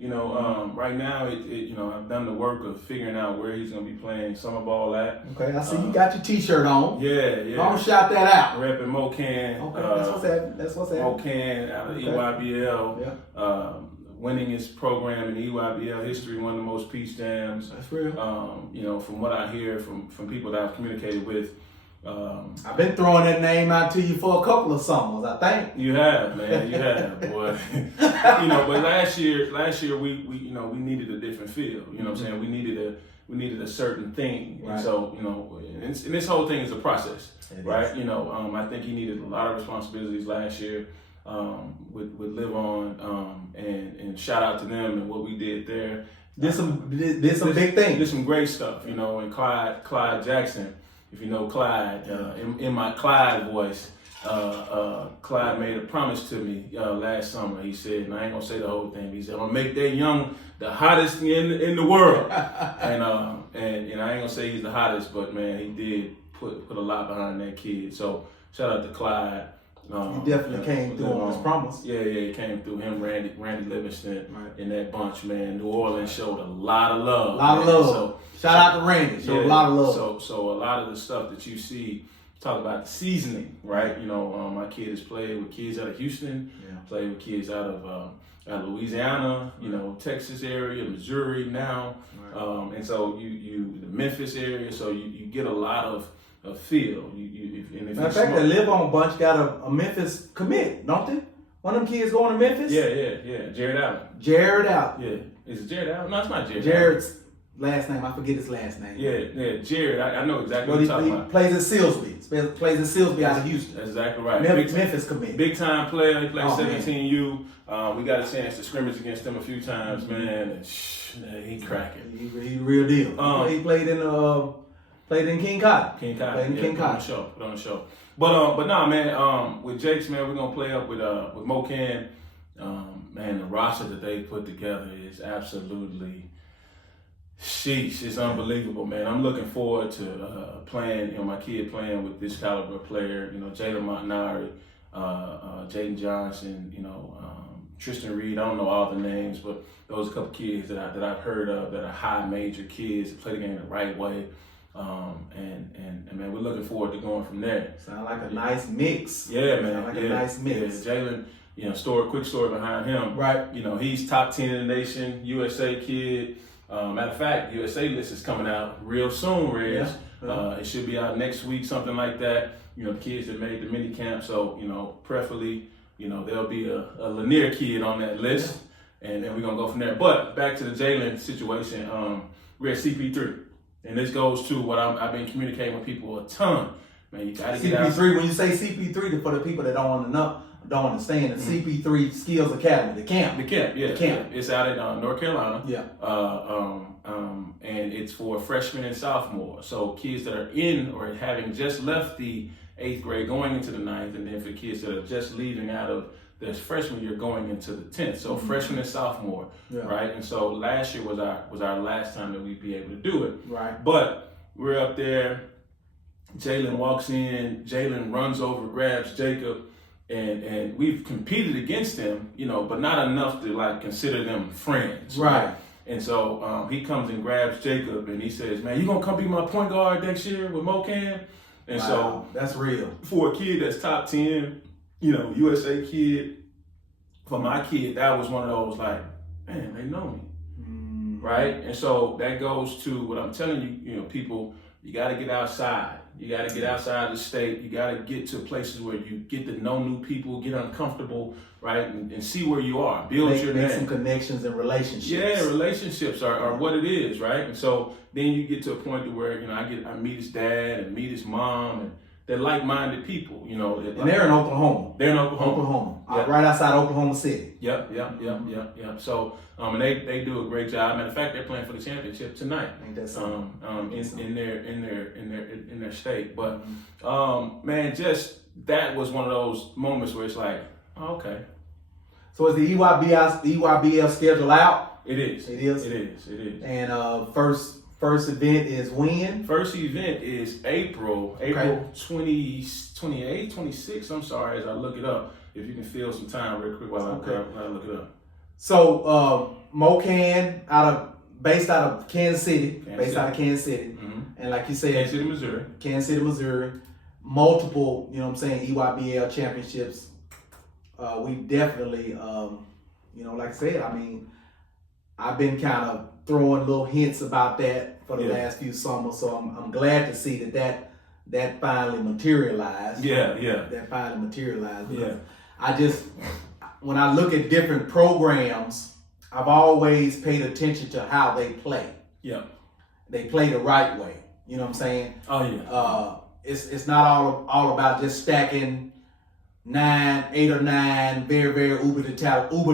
Right now, I've done the work of figuring out where he's gonna be playing summer ball at. Okay, I see you got your T-shirt on. Yeah. Don't shout that out. Repping Mocan. Okay, that's what's happening. Mocan out of EYBL. Yeah. Winning his program in EYBL history, one of the most Peach Jams. That's real. From what I hear from people that I've communicated with. I've been throwing that name out to you for a couple of summers, I think. You have, man. You have, boy. But last year we needed a different feel. You know what I'm saying? We needed a certain thing. Right. And so, and this whole thing is a process, right? Is. I think he needed a lot of responsibilities last year with Live On, and shout out to them and what we did there. Did some big things. Did some great stuff, and Clyde Jackson. If you know Clyde, in my Clyde voice, Clyde made a promise to me last summer. He said, and I ain't gonna say the whole thing. He said, I'm gonna make that young the hottest in the world. and I ain't gonna say he's the hottest, but man, he did put a lot behind that kid. So shout out to Clyde. He definitely came through on his promise. Yeah, he came through. Him, Randy Livingston, in that bunch, man. New Orleans showed a lot of love. So, shout out to Randy. Showed a lot of love. So a lot of the stuff that you see, talk about the seasoning, right? My kid has played with kids out of Houston, played with kids out of Louisiana, Texas area, Missouri now, and so you the Memphis area. So you get a lot of feel. Matter of fact, the Live On bunch got a Memphis commit, don't they? One of them kids going to Memphis? Yeah. Jared Allen. Yeah. Is it Jared Allen? No, it's not Jared. Jared's last name, I forget his last name. Yeah, Jared. I know exactly what you're talking about. Plays at Silsby. Plays at Silsby out of Houston. That's exactly right. Memphis commit. Big time player. He played 17U. We got a chance to scrimmage against him a few times, man. And he cracking. He real deal. He played in Played in King Cotton. King Cotton. Played in King Cotton. Put on the show. But nah, man. With Jake's, man, we're gonna play up with Mocan. Man, the roster that they put together is absolutely, sheesh, it's unbelievable, man. I'm looking forward to playing, my kid playing with this caliber player, Jalen Montanari, Jaden Johnson, Tristan Reed. I don't know all the names, but those are a couple kids that I've heard of that are high major kids that play the game the right way. And man, we're looking forward to going from there. Sound like a nice mix. Yeah, man. Sound like a nice mix. Yeah, Jalen, quick story behind him. Right. He's top 10 in the nation, USA kid. Matter of fact, USA list is coming out real soon, Reg. Yeah. It should be out next week, something like that. The kids that made the mini camp. So, preferably, there'll be a Lanier kid on that list. Yeah. And then we're going to go from there. But back to the Jalen situation, we're at CP3. And this goes to what I've been communicating with people a ton. Man, you got to get out. CP3, when you say CP3, for the people that don't understand, the CP3 Skills Academy, the camp. The camp, yeah. The camp. Yeah. It's out in North Carolina. Yeah. And it's for freshmen and sophomores. So kids that are in or having just left the 8th grade going into the 9th, and then for kids that are just leaving out of their freshman year going into the 10th. So freshman and sophomore, right? And so last year was our last time that we'd be able to do it. Right. But we're up there. Jalen walks in. Jalen runs over, grabs Jacob. And we've competed against them, but not enough to consider them friends. Right. And so he comes and grabs Jacob and he says, "Man, you gonna come be my point guard next year with Mocan?" And so that's real. For a kid that's top 10, USA kid, for my kid, that was one of those man, they know me. Right? And so that goes to what I'm telling you, people, you gotta get outside. You got to get outside the state. You got to get to places where you get to know new people, get uncomfortable, right, and see where you are. Build your name. Make some connections and relationships. Yeah, relationships are what it is, right? And so then you get to a point to where I meet his dad and meet his mom, and they're like-minded people, And they're in Oklahoma. They're in Oklahoma. Yep. Right outside Oklahoma City. Yep. So, and they do a great job. Matter of fact, they're playing for the championship tonight. Ain't that something? In their state. But man, just that was one of those moments where it's like, oh, okay. So is the EYBL schedule out? It is. It is. And first event is when? First event is April 28th, 26th. I'm sorry, as I look it up. If you can fill some time real quick while I look it up. So Mocan based out of Kansas City. Mm-hmm. And like you said, Kansas City, Missouri. Multiple, EYBL championships. We definitely, like I said, I've been kind of throwing little hints about that for the last few summers. So I'm glad to see that finally materialized. That finally materialized. Yeah. When I look at different programs, I've always paid attention to how they play. Yeah. They play the right way. You know what I'm saying? Oh yeah. It's not all about just stacking 8 or 9 very, very uber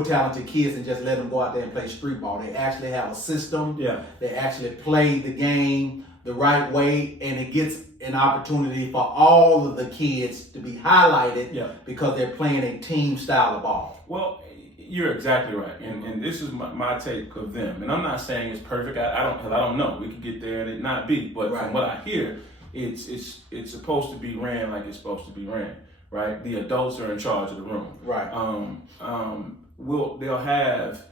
talented kids and just let them go out there and play street ball. They actually have a system. Yeah. They actually play the game the right way, and it gets an opportunity for all of the kids to be highlighted because they're playing a team style of ball. Well, you're exactly right, and this is my take of them. And I'm not saying it's perfect. I don't know. We could get there and it not be, but from what I hear, it's supposed to be ran like it's supposed to be ran. Right, the adults are in charge of the room. Right. They'll have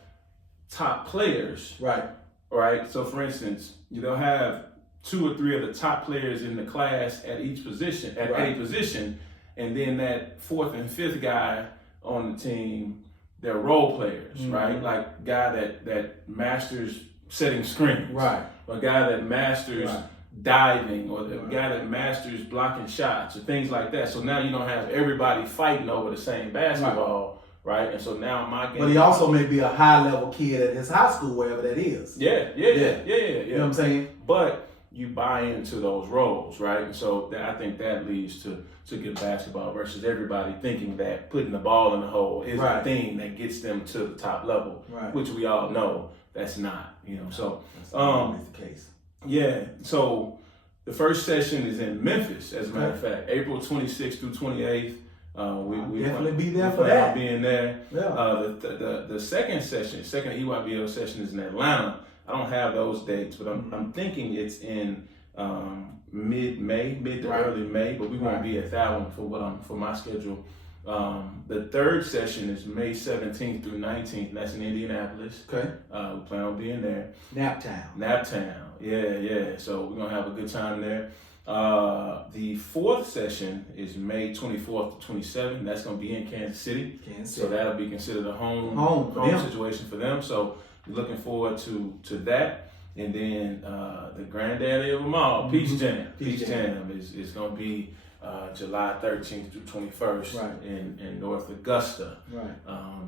top players. Right. Right. So, for instance, they'll have 2 or 3 of the top players in the class at each position, at a position, and then that 4th and 5th guy on the team, they're role players, right? Like guy that masters setting screens, right? Or guy that masters diving, or the guy that masters blocking shots, or things like that. So now you don't have everybody fighting over the same basketball, right? And so now my game. But he also may be a high level kid at his high school, wherever that is. Yeah. You know what I'm saying? But you buy into those roles, right? And so I think that leads to good basketball versus everybody thinking that putting the ball in the hole is the thing that gets them to the top level, which we all know that's not, So that's always the case. Yeah. So The first session is in Memphis, as a matter of fact, April 26th through 28th. We definitely be there for that. Being there. Yeah. The second EYBL session is in Atlanta. I don't have those dates, but I'm thinking it's in mid to early May. But we won't be at that one for my schedule. The third session is May 17th through 19th. And that's in Indianapolis. Okay. We plan on being there. Naptown. Yeah. So we're gonna have a good time there. The fourth session is May 24th to 27th. That's going to be in Kansas City. So that'll be considered a home situation for them. So we're looking forward to that. And then the granddaddy of them all, Peach Jam. Peach Jam is going to be July 13th through 21st in North Augusta. Right.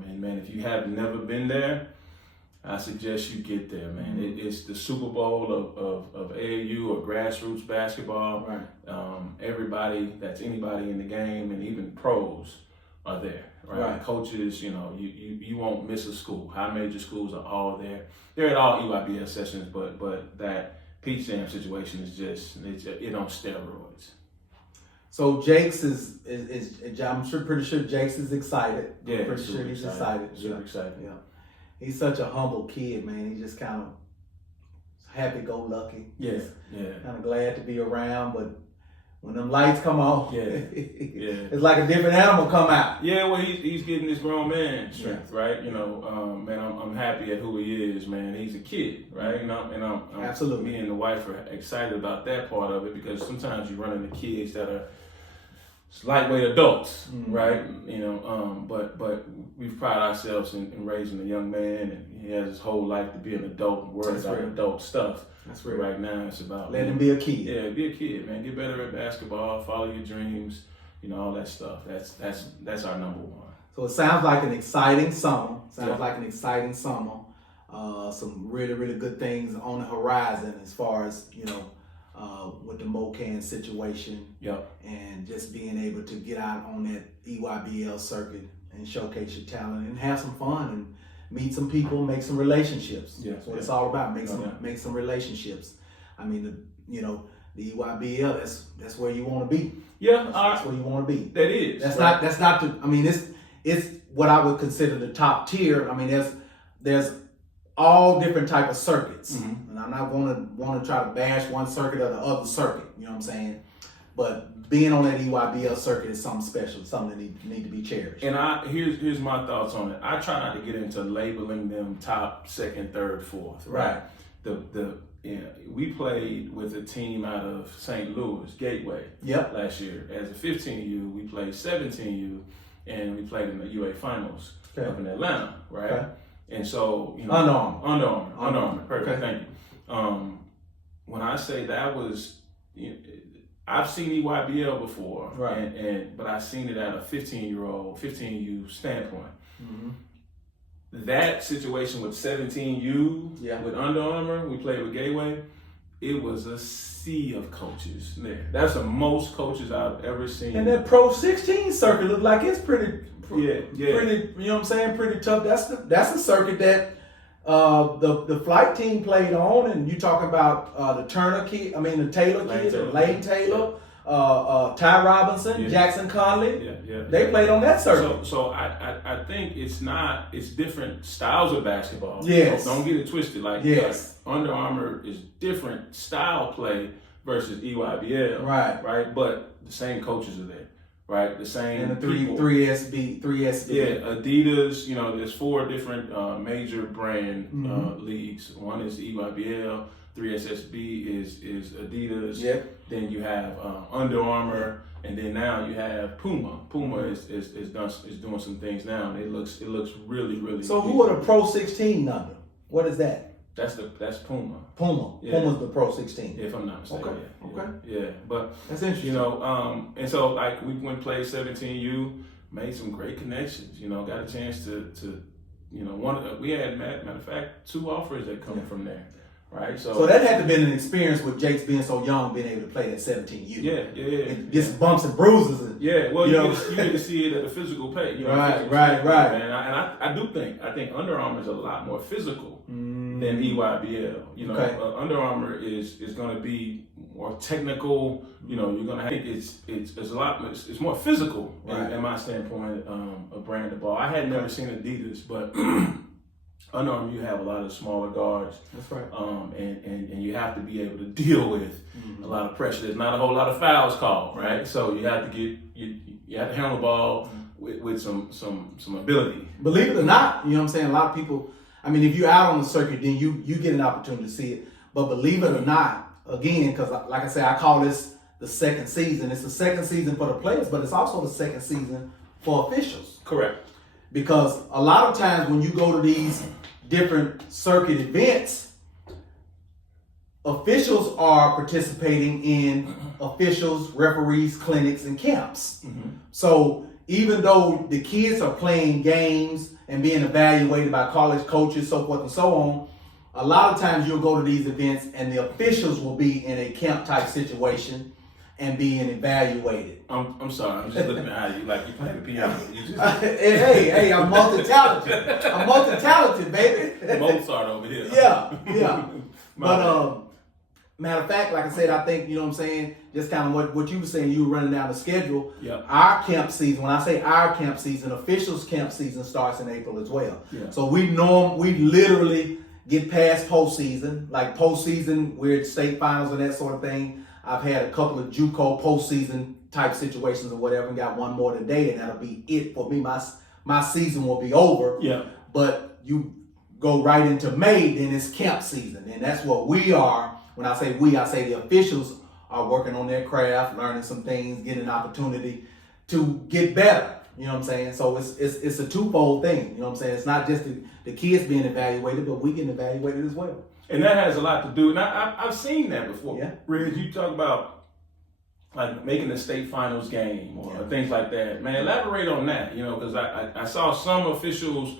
And man, if you have never been there, I suggest you get there, man. It's the Super Bowl of AAU or grassroots basketball. Right. Anybody in the game, and even pros are there. Right. Coaches, you won't miss a school. High major schools are all there. They're at all EYBL sessions, but that Peach Jam situation is just it on steroids. So Jakes is pretty sure Jakes is excited. Yeah, I'm pretty sure he's excited. Super excited. Yeah. He's such a humble kid, man. He's just kind of happy-go-lucky. Yeah. Kind of glad to be around, but when them lights come on, it's like a different animal come out. Yeah, well, he's getting this grown man strength, right? Man, I'm happy at who he is, man. He's a kid, right? And I'm absolutely. Me and the wife are excited about that part of it because sometimes you run into kids that are lightweight adults, right? But we've prided ourselves in raising a young man, and he has his whole life to be an adult and worry about adult stuff. That's real. Right now, it's about let him be a kid. Yeah, be a kid, man. Get better at basketball, follow your dreams, all that stuff. That's our number one. So it sounds like an exciting summer. Some really, really good things on the horizon as far as with the MoCan situation. Yep. And just being able to get out on that EYBL circuit and showcase your talent and have some fun and meet some people, make some relationships. That's what it's all about. Make some relationships. I mean, the EYBL. That's where you want to be. Yeah, that's where you want to be. That is. That's not the. I mean, it's what I would consider the top tier. I mean, there's all different type of circuits, and I'm not want to try to bash one circuit or the other circuit. You know what I'm saying? But being on that EYBL circuit is something special, something that need to be cherished. And here's my thoughts on it. I try not to get into labeling them top, second, third, fourth. Right. We played with a team out of St. Louis, Gateway. Yep. Last year as a 15U, we played 17U, and we played in the UA finals up in Atlanta. Right. Okay. And so Under Armour. Perfect. Thank you. When I say that was. I've seen EYBL before, but I've seen it at a 15U standpoint. That situation with 17U, with Under Armour, we played with Gateway, it was a sea of coaches there. That's the most coaches I've ever seen. And that Pro 16 circuit looked like it's pretty, pretty, you know what I'm saying, pretty tough. That's the circuit that the flight team played on, and you talk about the Turner kid, the Taylor kid, Lane Taylor, Ty Robinson, Jackson Conley. They played on that circuit. So I think it's different styles of basketball. Yes. Don't get it twisted. Like Under Armour is different style play versus EYBL. Right. But the same coaches are there. Right, the same. And the three SB. Yeah, Adidas. There's 4 different major brand leagues. One is EYBL. 3SSB is Adidas. Yeah. Then you have Under Armour, and then now you have Puma. Puma is doing some things now, and it looks really, really. So who are the Pro 16 under? What is that? That's Puma. Yeah. Puma's the Pro 16. If I'm not mistaken. Okay. Yeah, but that's interesting. And so like we went and played 17U, made some great connections. Got a chance to we had matter of fact 2 offers that come from there. Right. So that had to be an experience with Jakes being so young, being able to play that 17U. Yeah. And get some bumps and bruises. And, well, you get to see it at a physical pace. Right. Man. And I think Under Armour is a lot more physical than EYBL. You know, Okay. Under Armour is going to be more technical. You know, you're going to have it's a lot. It's more physical in my standpoint of brand of ball. I had never seen Adidas, but Under Armour, you have a lot of smaller guards. That's right. And you have to be able to deal with a lot of pressure. There's not a whole lot of fouls called, right? So you have to you have to handle the ball with some ability. Believe it or not, you know what I'm saying? A lot of people, I mean, if you're out on the circuit, then you get an opportunity to see it. But believe it or not, again, because like I said, I call this the second season. It's the second season for the players, but it's also the second season for officials. Correct. Because a lot of times when you go to these different circuit events, officials are participating in officials, referees, clinics, and camps. So even though the kids are playing games and being evaluated by college coaches, so forth and so on, a lot of times you'll go to these events and the officials will be in a camp type situation and being evaluated. I'm sorry, I'm just looking at how you like you playing the piano. You just hey, I'm multi-talented. I'm multi-talented, baby. Mozart over here. Yeah. But matter of fact, like I said, I think, you know what I'm saying, just kind of what you were saying, you were running down the schedule. Yeah. Our camp season, when I say our camp season, officials camp season starts in April as well. Yeah. So we literally get past postseason. Like postseason, we're at state finals and that sort of thing. I've had a couple of JUCO postseason type situations or whatever, and got one more today, and that'll be it for me. My season will be over. Yeah. But you go right into May, then it's camp season, and that's what we are. When I say we, I say the officials are working on their craft, learning some things, getting an opportunity to get better. You know what I'm saying? So it's a twofold thing. You know what I'm saying? It's not just the kids being evaluated, but we getting evaluated as well. And that has a lot to do. And I've seen that before. Yeah. Riz, you talk about like making the state finals game or things like that. Man, elaborate on that. You know, because I saw some officials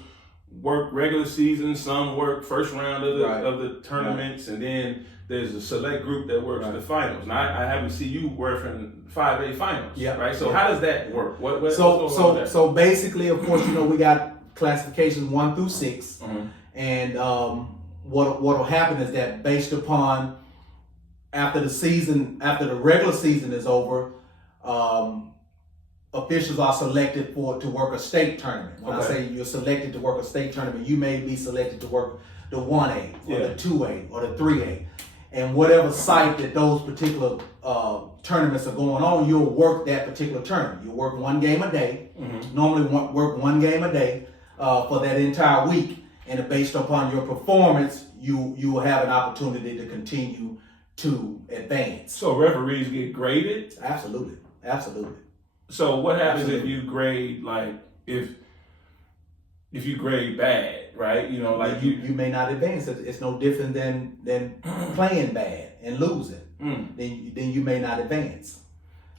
work regular season, some work first round of the tournaments, and then there's a select group that works the finals. Now I haven't seen you working 5A finals. Yeah. Right. So how does that work? So basically, of course, you know, we got classifications 1 through 6, and what'll happen is that based upon after the regular season is over, officials are selected to work a state tournament. When I say you're selected to work a state tournament, you may be selected to work the 1A or the 2A or the 3A. And whatever site that those particular tournaments are going on, you'll work that particular tournament. You'll work one game a day, normally work one game a day for that entire week. And based upon your performance, you will have an opportunity to continue to advance. So referees get graded? Absolutely. So what happens if you grade, like, if you grade bad, right? You know, like you may not advance. It's no different than playing bad and losing. Then you may not advance.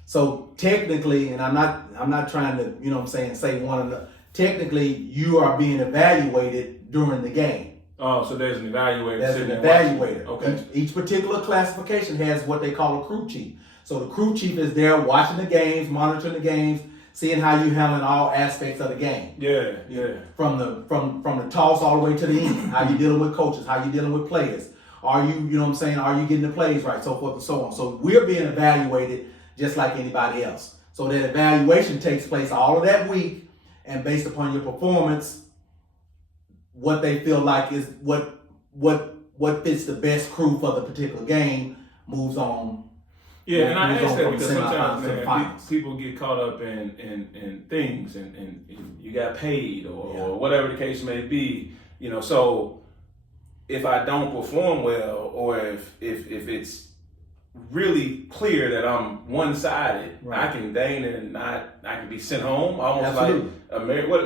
So technically, and I'm not trying to, you know what I'm saying, say one of the, technically you are being evaluated during the game. Oh, so there's an evaluator. There's an evaluator. Okay. Each particular classification has what they call a crew chief. So the crew chief is there watching the games, monitoring the games, seeing how you handling all aspects of the game. Yeah. From the toss all the way to the end. How you dealing with coaches, how you dealing with players. Are you know what I'm saying, are you getting the plays right, so forth and so on. So we're being evaluated just like anybody else. So that evaluation takes place all of that week, and based upon your performance, what they feel like is what fits the best crew for the particular game moves on. Yeah, and I ask that because sometimes, man, people get caught up in things and you got paid or whatever the case may be, you know. So if I don't perform well, or if it's really clear that I'm one-sided, I can deign and I can be sent home, almost like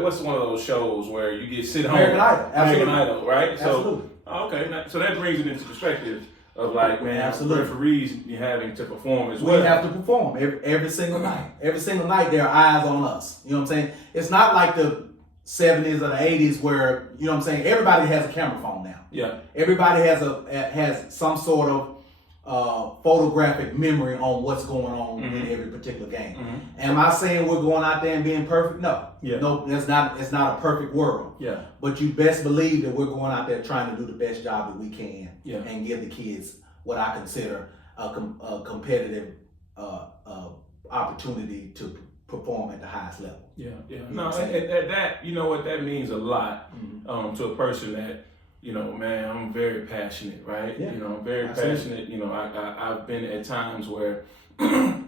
what's one of those shows where you get sent home? American Idol, right? Absolutely. So okay, so that brings it into perspective. Of like, man, referees you having to perform as well. We have to perform every single night. Every single night there are eyes on us. You know what I'm saying? It's not like the 70s or the 80s where, you know what I'm saying, everybody has a camera phone now. Yeah. Everybody has some sort of photographic memory on what's going on in every particular game. Am I saying we're going out there and being perfect? No. No, it's not a perfect world. Yeah. But you best believe that we're going out there trying to do the best job that we can and give the kids what I consider a competitive opportunity to perform at the highest level. Yeah. No, that you know what, that means a lot to a person that, you know, man, I'm very passionate, right? Yeah. You know, I'm very passionate. You know, I've been at times where I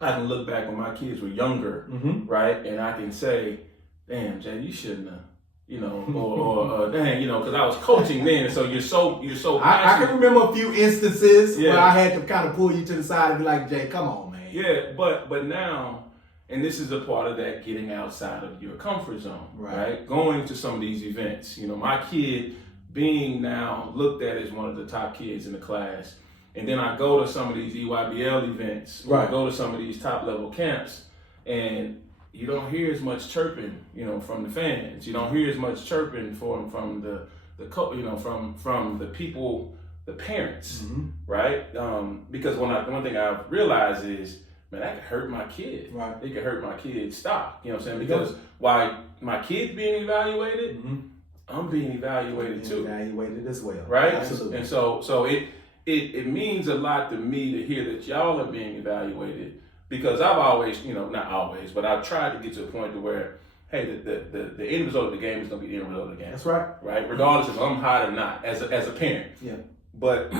can look back when my kids were younger, right? And I can say, damn, Jay, you shouldn't have, you know, or dang, you know, because I was coaching then, so you're so passionate. I can remember a few instances where I had to kind of pull you to the side and be like, Jay, come on, man. Yeah, but now, and this is a part of that getting outside of your comfort zone, right? Going to some of these events. You know, my kid being now looked at as one of the top kids in the class. And then I go to some of these EYBL events, I go to some of these top level camps, and you don't hear as much chirping, you know, from the fans. You don't hear as much chirping from the from the people, the parents, right? Because one thing I've realized is, man, that could hurt my kid. Right. It could hurt my kid's stock. You know what I'm saying? Because while my kid's being evaluated, I'm being evaluated too. Evaluated as well. Right? Absolutely. And so it means a lot to me to hear that y'all are being evaluated, because I've always, you know, not always, but I've tried to get to a point to where, hey, the end result of the game is going to be the end result of the game. That's right. Right? Regardless if I'm hot or not, as a parent. Yeah. But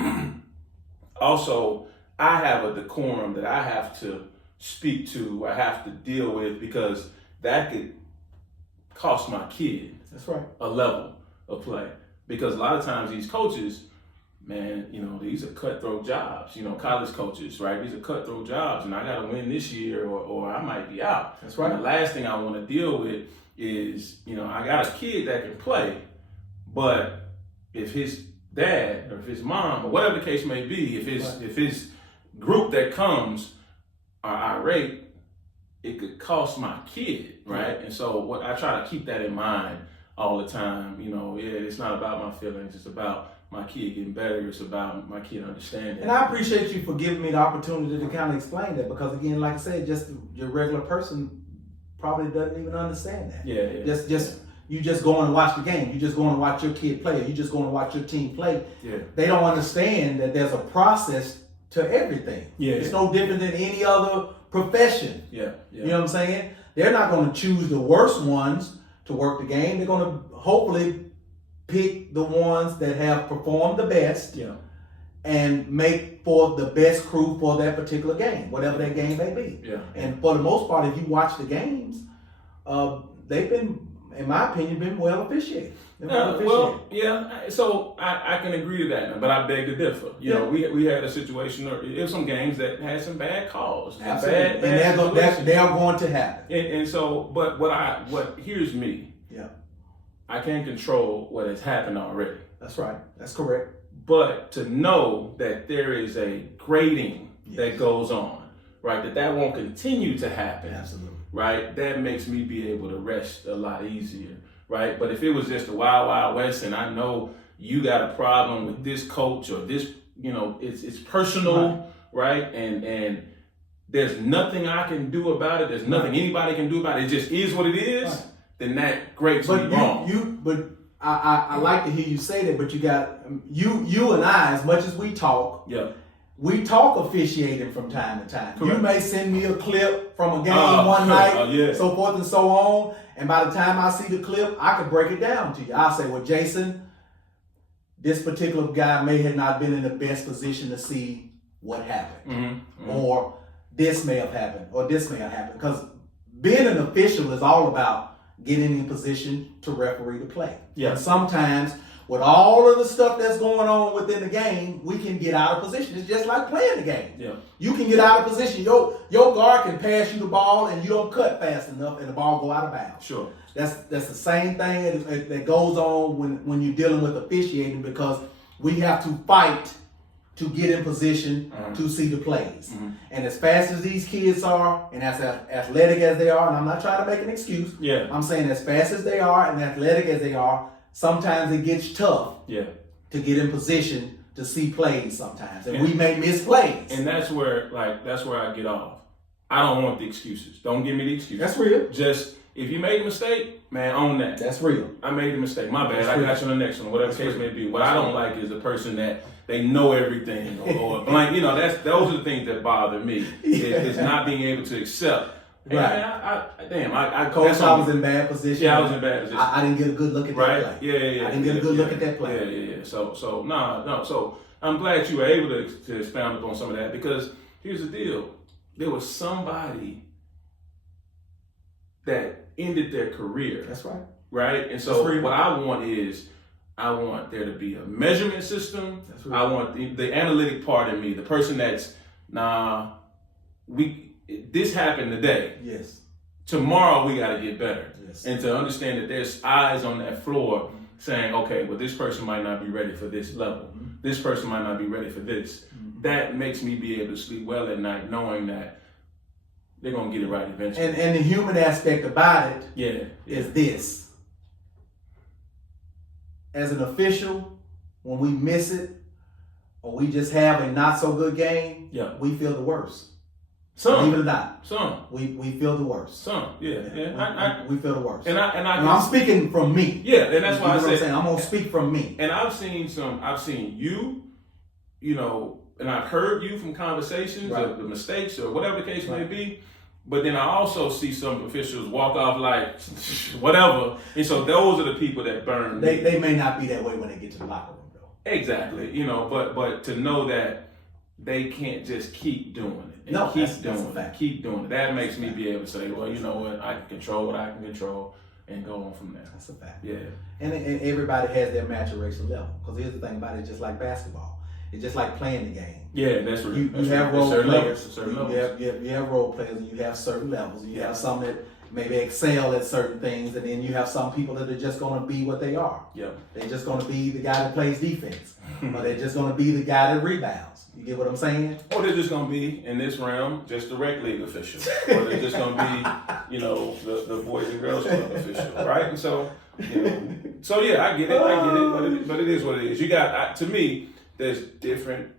also, I have a decorum that I have to speak to, I have to deal with, because that could cost my kid a level of play. Because a lot of times these coaches, man, you know, these are cutthroat jobs, you know, college coaches, right? These are cutthroat jobs, and I got to win this year or I might be out. That's right. And the last thing I want to deal with is, you know, I got a kid that can play, but if his dad or if his mom or whatever the case may be, if his group that comes are irate, it could cost my kid, right? And so what I try to keep that in mind all the time. You know, it's not about my feelings, it's about my kid getting better, it's about my kid understanding. And I appreciate you for giving me the opportunity to kind of explain that, because again, like I said, just your regular person probably doesn't even understand that. You just go and watch the game. You just go and watch your kid play. Or you just go and watch your team play. Yeah. They don't understand that there's a process to everything. Yeah. It's no different than any other profession. Yeah. You know what I'm saying? They're not going to choose the worst ones to work the game. They're going to hopefully pick the ones that have performed the best and make for the best crew for that particular game, whatever that game may be. Yeah. And for the most part, if you watch the games, they've been, in my opinion, been well officiated. So I can agree to that, but I beg to differ. You know, we had a situation, or there were some games that had some bad calls. Absolutely. And they're going to happen. And so, but here's me. Yeah. I can't control what has happened already. That's right. That's correct. But to know that there is a grading that goes on, right, that won't continue to happen. Absolutely. Right, that makes me be able to rest a lot easier. Right, but if it was just the Wild Wild West, and I know you got a problem with this coach or this, you know, it's personal, right? And there's nothing I can do about it. There's nothing anybody can do about it. It just is what it is. Right. Then that grates me wrong. But I like to hear you say that. But you got you and I, as much as we talk. Yeah. We talk officiating from time to time. Correct. You may send me a clip from a game one night, so forth and so on. And by the time I see the clip, I could break it down to you. I'll say, well, Jason, this particular guy may have not been in the best position to see what happened. Or this may have happened, or this may have happened. Because being an official is all about getting in position to referee the play. Yeah. And sometimes, with all of the stuff that's going on within the game, we can get out of position. It's just like playing the game. Yeah. You can get out of position. Your guard can pass you the ball and you don't cut fast enough and the ball go out of bounds. Sure. That's the same thing that goes on when you're dealing with officiating, because we have to fight to get in position to see the plays. And as fast as these kids are, and as athletic as they are, and I'm not trying to make an excuse. Yeah. I'm saying as fast as they are and athletic as they are, sometimes it gets tough to get in position to see plays sometimes, and we may miss plays. And that's where I get off. I don't want the excuses. Don't give me the excuses. That's real. Just if you made a mistake, man, own that. That's real. I made a mistake. My bad. I got you on the next one. Whatever the case may be. What I don't like is a person that they know everything or blank. You know, those are the things that bother me. Is not being able to accept. Hey, right. Man, Coach, I was in bad position. Yeah, I was in bad position. I didn't get a good look at that play. Yeah. I didn't get a good look at that play. Yeah. So So I'm glad you were able to expound upon some of that, because here's the deal. There was somebody that ended their career. That's right. Right? And so what I want there to be a measurement system. That's right. I want the analytic part of me, the person that's, this happened today. Yes. Tomorrow we got to get better. Yes. And to understand that there's eyes on that floor saying, okay, well, this person might not be ready for this level. Mm-hmm. This person might not be ready for this. Mm-hmm. That makes me be able to sleep well at night, knowing that they're going to get it right eventually. And the human aspect about it is this. As an official, when we miss it, or we just have a not so good game, we feel the worst. Believe it or not. We feel the worst. We feel the worst. And I'm speaking from me. Yeah, and that's why I said I'm gonna speak from me. And I've seen you know, and I've heard you from conversations of the mistakes or whatever the case may be. But then I also see some officials walk off like whatever. And so those are the people that burn. They may not be that way when they get to the locker room though. Exactly. You know, but to know that they can't just keep doing it. And keep doing it. That makes me be able to say, well, you know what, I can control what I can control and go on from there. That's a fact. Yeah. And everybody has their maturation level. Because here's the thing about it, it's just like basketball. It's just like playing the game. Yeah, that's right. You have role players. You have role players, and you have certain levels. You have some that maybe excel at certain things, and then you have some people that are just going to be what they are. Yeah. They're just going to be the guy that plays defense, or they're just going to be the guy that rebounds. You get what I'm saying? Or they're just going to be, in this realm, just the rec league official. Or they're just going to be, you know, the Boys and Girls Club official, right? And so, you know, I get it, but it is what it is. You got, to me, there's different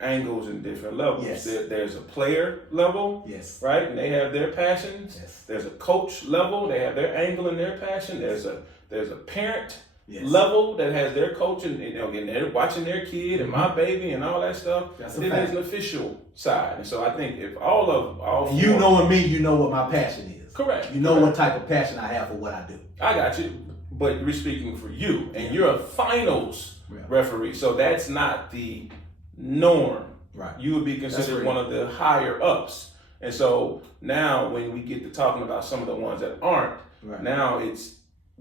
angles and different levels. Yes. There's a player level, right? And they have their passions. Yes. There's a coach level. They have their angle and their passion. There's a parent level that has their coach and, you know, and they're watching their kid and my baby and all that stuff. And then there's an official side. And so I think if all you knowing me, you know what my passion is. Correct. You know what type of passion I have for what I do. I got you. But we're speaking for you, and you're a finals referee, so that's not the norm. Right. You would be considered one of the higher ups. And so now when we get to talking about some of the ones that aren't, now it's,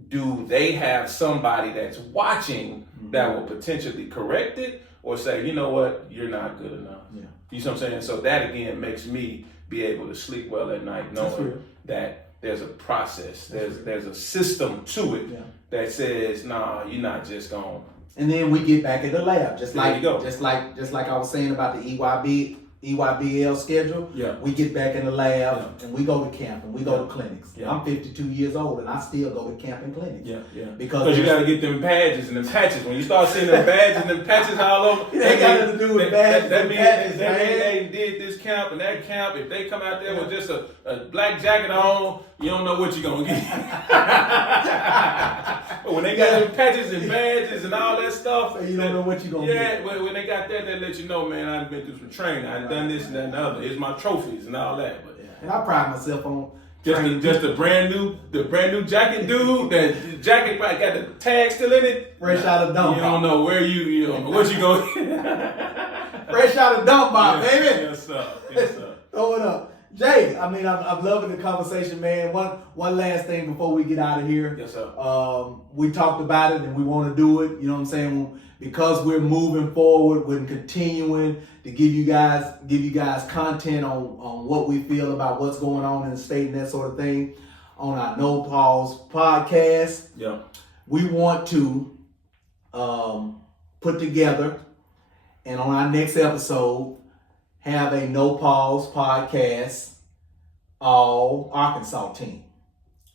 do they have somebody that's watching that will potentially correct it or say, you know what, you're not good enough. Yeah. You see what I'm saying? So that again makes me be able to sleep well at night knowing that there's a process, there's a system to it that says, nah, you're not just going. And then we get back in the lab, just like I was saying about the EYBL schedule. Yeah. We get back in the lab and we go to camp and we go to clinics. Yeah. I'm 52 years old and I still go to camp and clinics. Yeah. Because you got to get them badges and them patches. When you start seeing them badges and them patches all over, they got nothing to do with badges and patches, man. They did this camp and that camp. If they come out there with just a black jacket on, you don't know what you're going to get. But when they got them patches and badges and all that stuff, you don't know what you're going to get. Yeah, when they got that, they let you know, man, I've been through some training. I've done this and that and the other. It's my trophies and all that. But and I pride myself on just the brand new jacket, dude. That jacket got the tag still in it. Fresh out of dump. You don't know where you don't know what you going. Fresh out of dump box, baby. Yes, sir. Throw it up. Jay, I mean, I'm loving the conversation, man. One last thing before we get out of here. Yes, sir. We talked about it and we want to do it. You know what I'm saying? Because we're moving forward, we're continuing to give you guys content on what we feel about what's going on in the state and that sort of thing on our No Pause podcast. Yeah. We want to put together and on our next episode have a No Pause podcast all Arkansas team.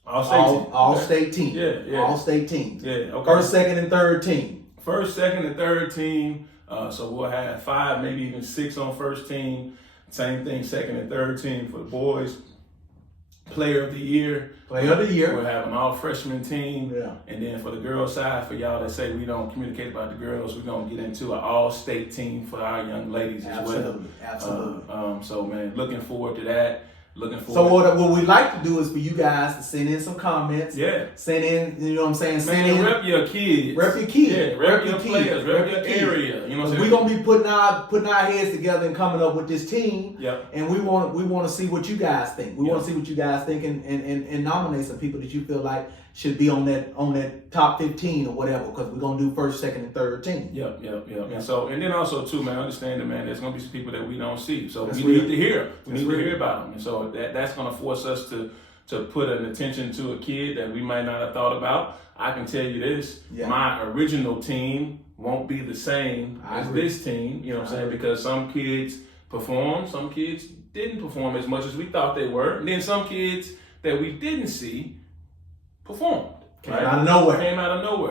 All state team. Yeah. All state teams. Yeah. Okay. First, second, and third team. First, second, and third team So we'll have 5, maybe even 6 on first team. Same thing, second and third team for the boys. Player of the year. Player of the year. We'll have an all freshman team. Yeah. And then for the girls side, for y'all that say we don't communicate about the girls, we're going to get into an all-state team for our young ladies as well. Absolutely. So, man, looking forward to that. Looking forward. So what we like to do is for you guys to send in some comments. Yeah. Send in, you know what I'm saying? Send in. Rep your kids. Rep your kids. Yeah, rep your players. Rep your area. You know what I'm saying? We're gonna be putting our heads together and coming up with this team. Yep. And we want to see what you guys think. We want to see what you guys think and nominate some people that you feel like should be on that top 15 or whatever, because we're gonna do first, second, and third team. Yep. And then also too, man, understand that, man, there's gonna be some people that we don't see, so That's we real. need to hear. We That's need to real. hear about them, and so that's gonna force us to put an attention to a kid that we might not have thought about. I can tell you this: my original team won't be the same as this team. You know what I'm saying? Because some kids performed, some kids didn't perform as much as we thought they were, and then some kids that we didn't see performed. Came out of nowhere,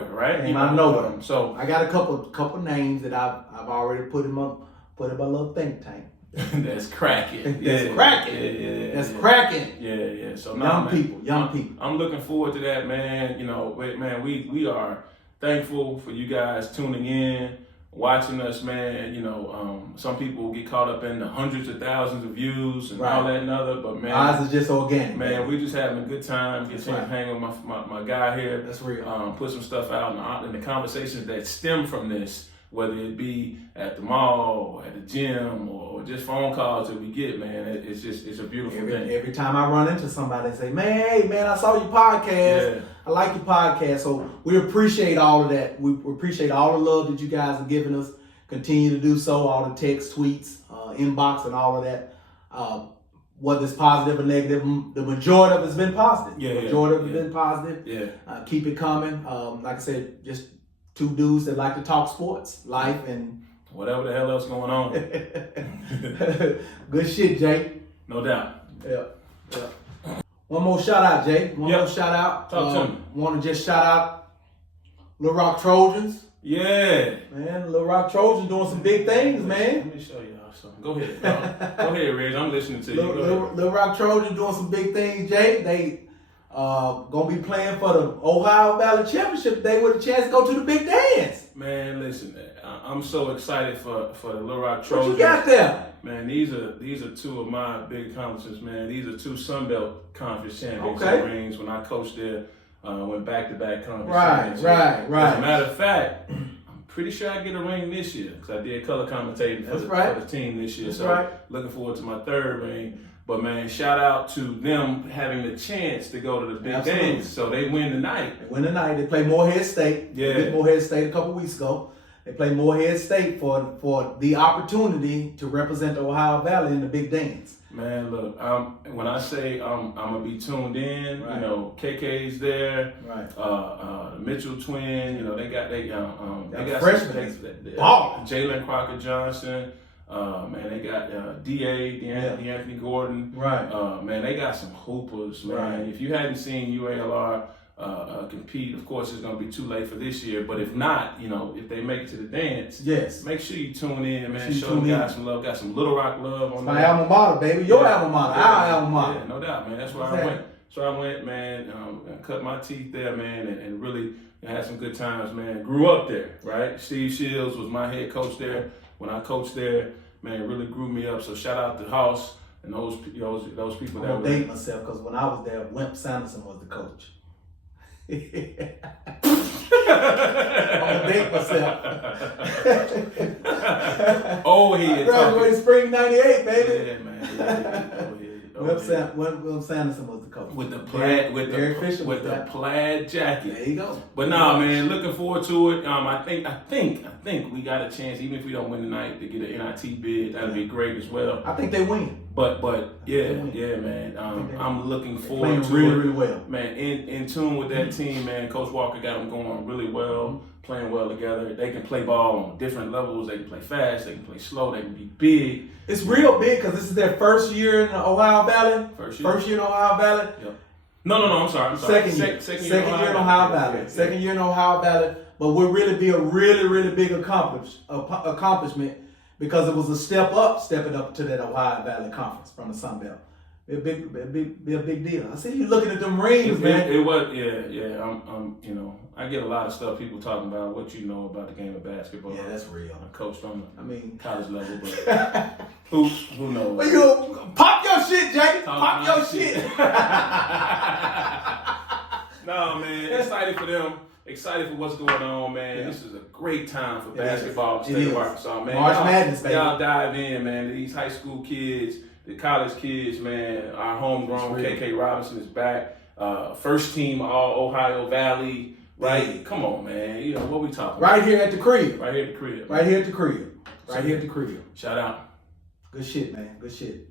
right? Came out of nowhere. So I got a couple names that I've already put in my little think tank. That's cracking. That's cracking. That's cracking. Yeah. So young people. I'm looking forward to that, man. You know, man, we are thankful for you guys tuning in, watching us, man. You know, some people get caught up in the hundreds of thousands of views and all that and other, but man, ours is just organic. Man, we just having a good time. Get to hang with my guy here. That's real. Put some stuff out in the conversations that stem from this, whether it be at the mall or at the gym or just phone calls that we get, man. It's a beautiful thing. Every time I run into somebody and say, man, I saw your podcast. Yeah. I like your podcast. So we appreciate all of that. We appreciate all the love that you guys are giving us. Continue to do so. All the text, tweets, inbox, and all of that. Whether it's positive or negative, the majority of it's been positive. The majority of it's been positive. Yeah. Keep it coming. Like I said, just two dudes that like to talk sports, life, and whatever the hell else going on. Good shit, Jay. No doubt. Yeah. One more shout out, Jay. One more shout out. Talk to me. Want to just shout out Little Rock Trojans. Yeah. Man, Little Rock Trojans doing some big things, man. Let me show y'all something. Go ahead. Go ahead, Reg. I'm listening to you. Little Rock Trojans doing some big things, Jay. They gonna be playing for the Ohio Valley Championship Day with a chance to go to the big dance. Man, listen, I'm so excited for the Little Rock Trojans. What you got there? Man, these are two of my big accomplishments, man. These are 2 Sun Belt Conference championship rings when I coached there. Went back-to-back conference championships. Right. As a matter of fact, I'm pretty sure I get a ring this year because I did color commentating for the team this year. Looking forward to my 3rd ring. But man, shout out to them having the chance to go to the big dance. So they win tonight. They play Morehead State. Yeah. They beat Morehead State a couple weeks ago. They play Morehead State for the opportunity to represent the Ohio Valley in the big dance. Man, look, when I say I'm gonna be tuned in, you know, KK's there, the Mitchell twin, you know, they got freshmen, Jalen Crocker Johnson, man, they got DeAnthony Gordon, man, they got some hoopers, man. If you hadn't seen UALR compete, of course it's gonna be too late for this year, but if not, you know, if they make it to the dance, make sure you tune in, man. Show them guys some love. Got some Little Rock love on my alma mater, baby. Your alma mater, our alma mater. Yeah, no doubt, man. That's where I went. So I went, man, cut my teeth there, man, and really had some good times, man. Grew up there, right? Steve Shields was my head coach there. When I coached there, man, it really grew me up. So shout out to House and those people that I'm gonna date myself because when I was there, Wimp Sanderson was the coach. I'm gonna date myself. He graduated spring '98, baby. Yeah, man. Wimp Sanderson was the coach. With the plaid jacket. There you go. But nah, man, looking forward to it. I think we got a chance, even if we don't win tonight, to get an NIT bid. That'd be great as well. I think they win. But yeah, man. I'm looking forward to really, it. really well. Man, in tune with that team, man. Coach Walker got them going really well, playing well together. They can play ball on different levels. They can play fast. They can play slow. They can be big. It's real big because this is their first year in the Ohio Valley. First year in Ohio Valley. Yep. No. I'm sorry. Second year in Ohio Valley. Second year in Ohio Valley. but would really be a really big accomplishment because it was a stepping up to that Ohio Valley Conference from the Sun Belt. Be a big deal. I see you looking at them rings, man. It was, yeah. I'm, I get a lot of stuff. People talking about what you know about the game of basketball. Yeah, that's real. I coached on the college level, but who knows? Well, you pop your shit, Jay. Pop your shit. No, man. Excited for them. Excited for what's going on, man. Yeah. This is a great time for basketball in the state of Arkansas, man. March Madness, baby. Y'all dive in, man. These high school kids, the college kids, man. Our homegrown KK Robinson is back. First team All Ohio Valley. Right? Yeah. Come on, man. What we talking about? Right here at the crib. Right here at the crib. Right here at the crib. Right here at the crib. Shout out. Good shit, man. Good shit.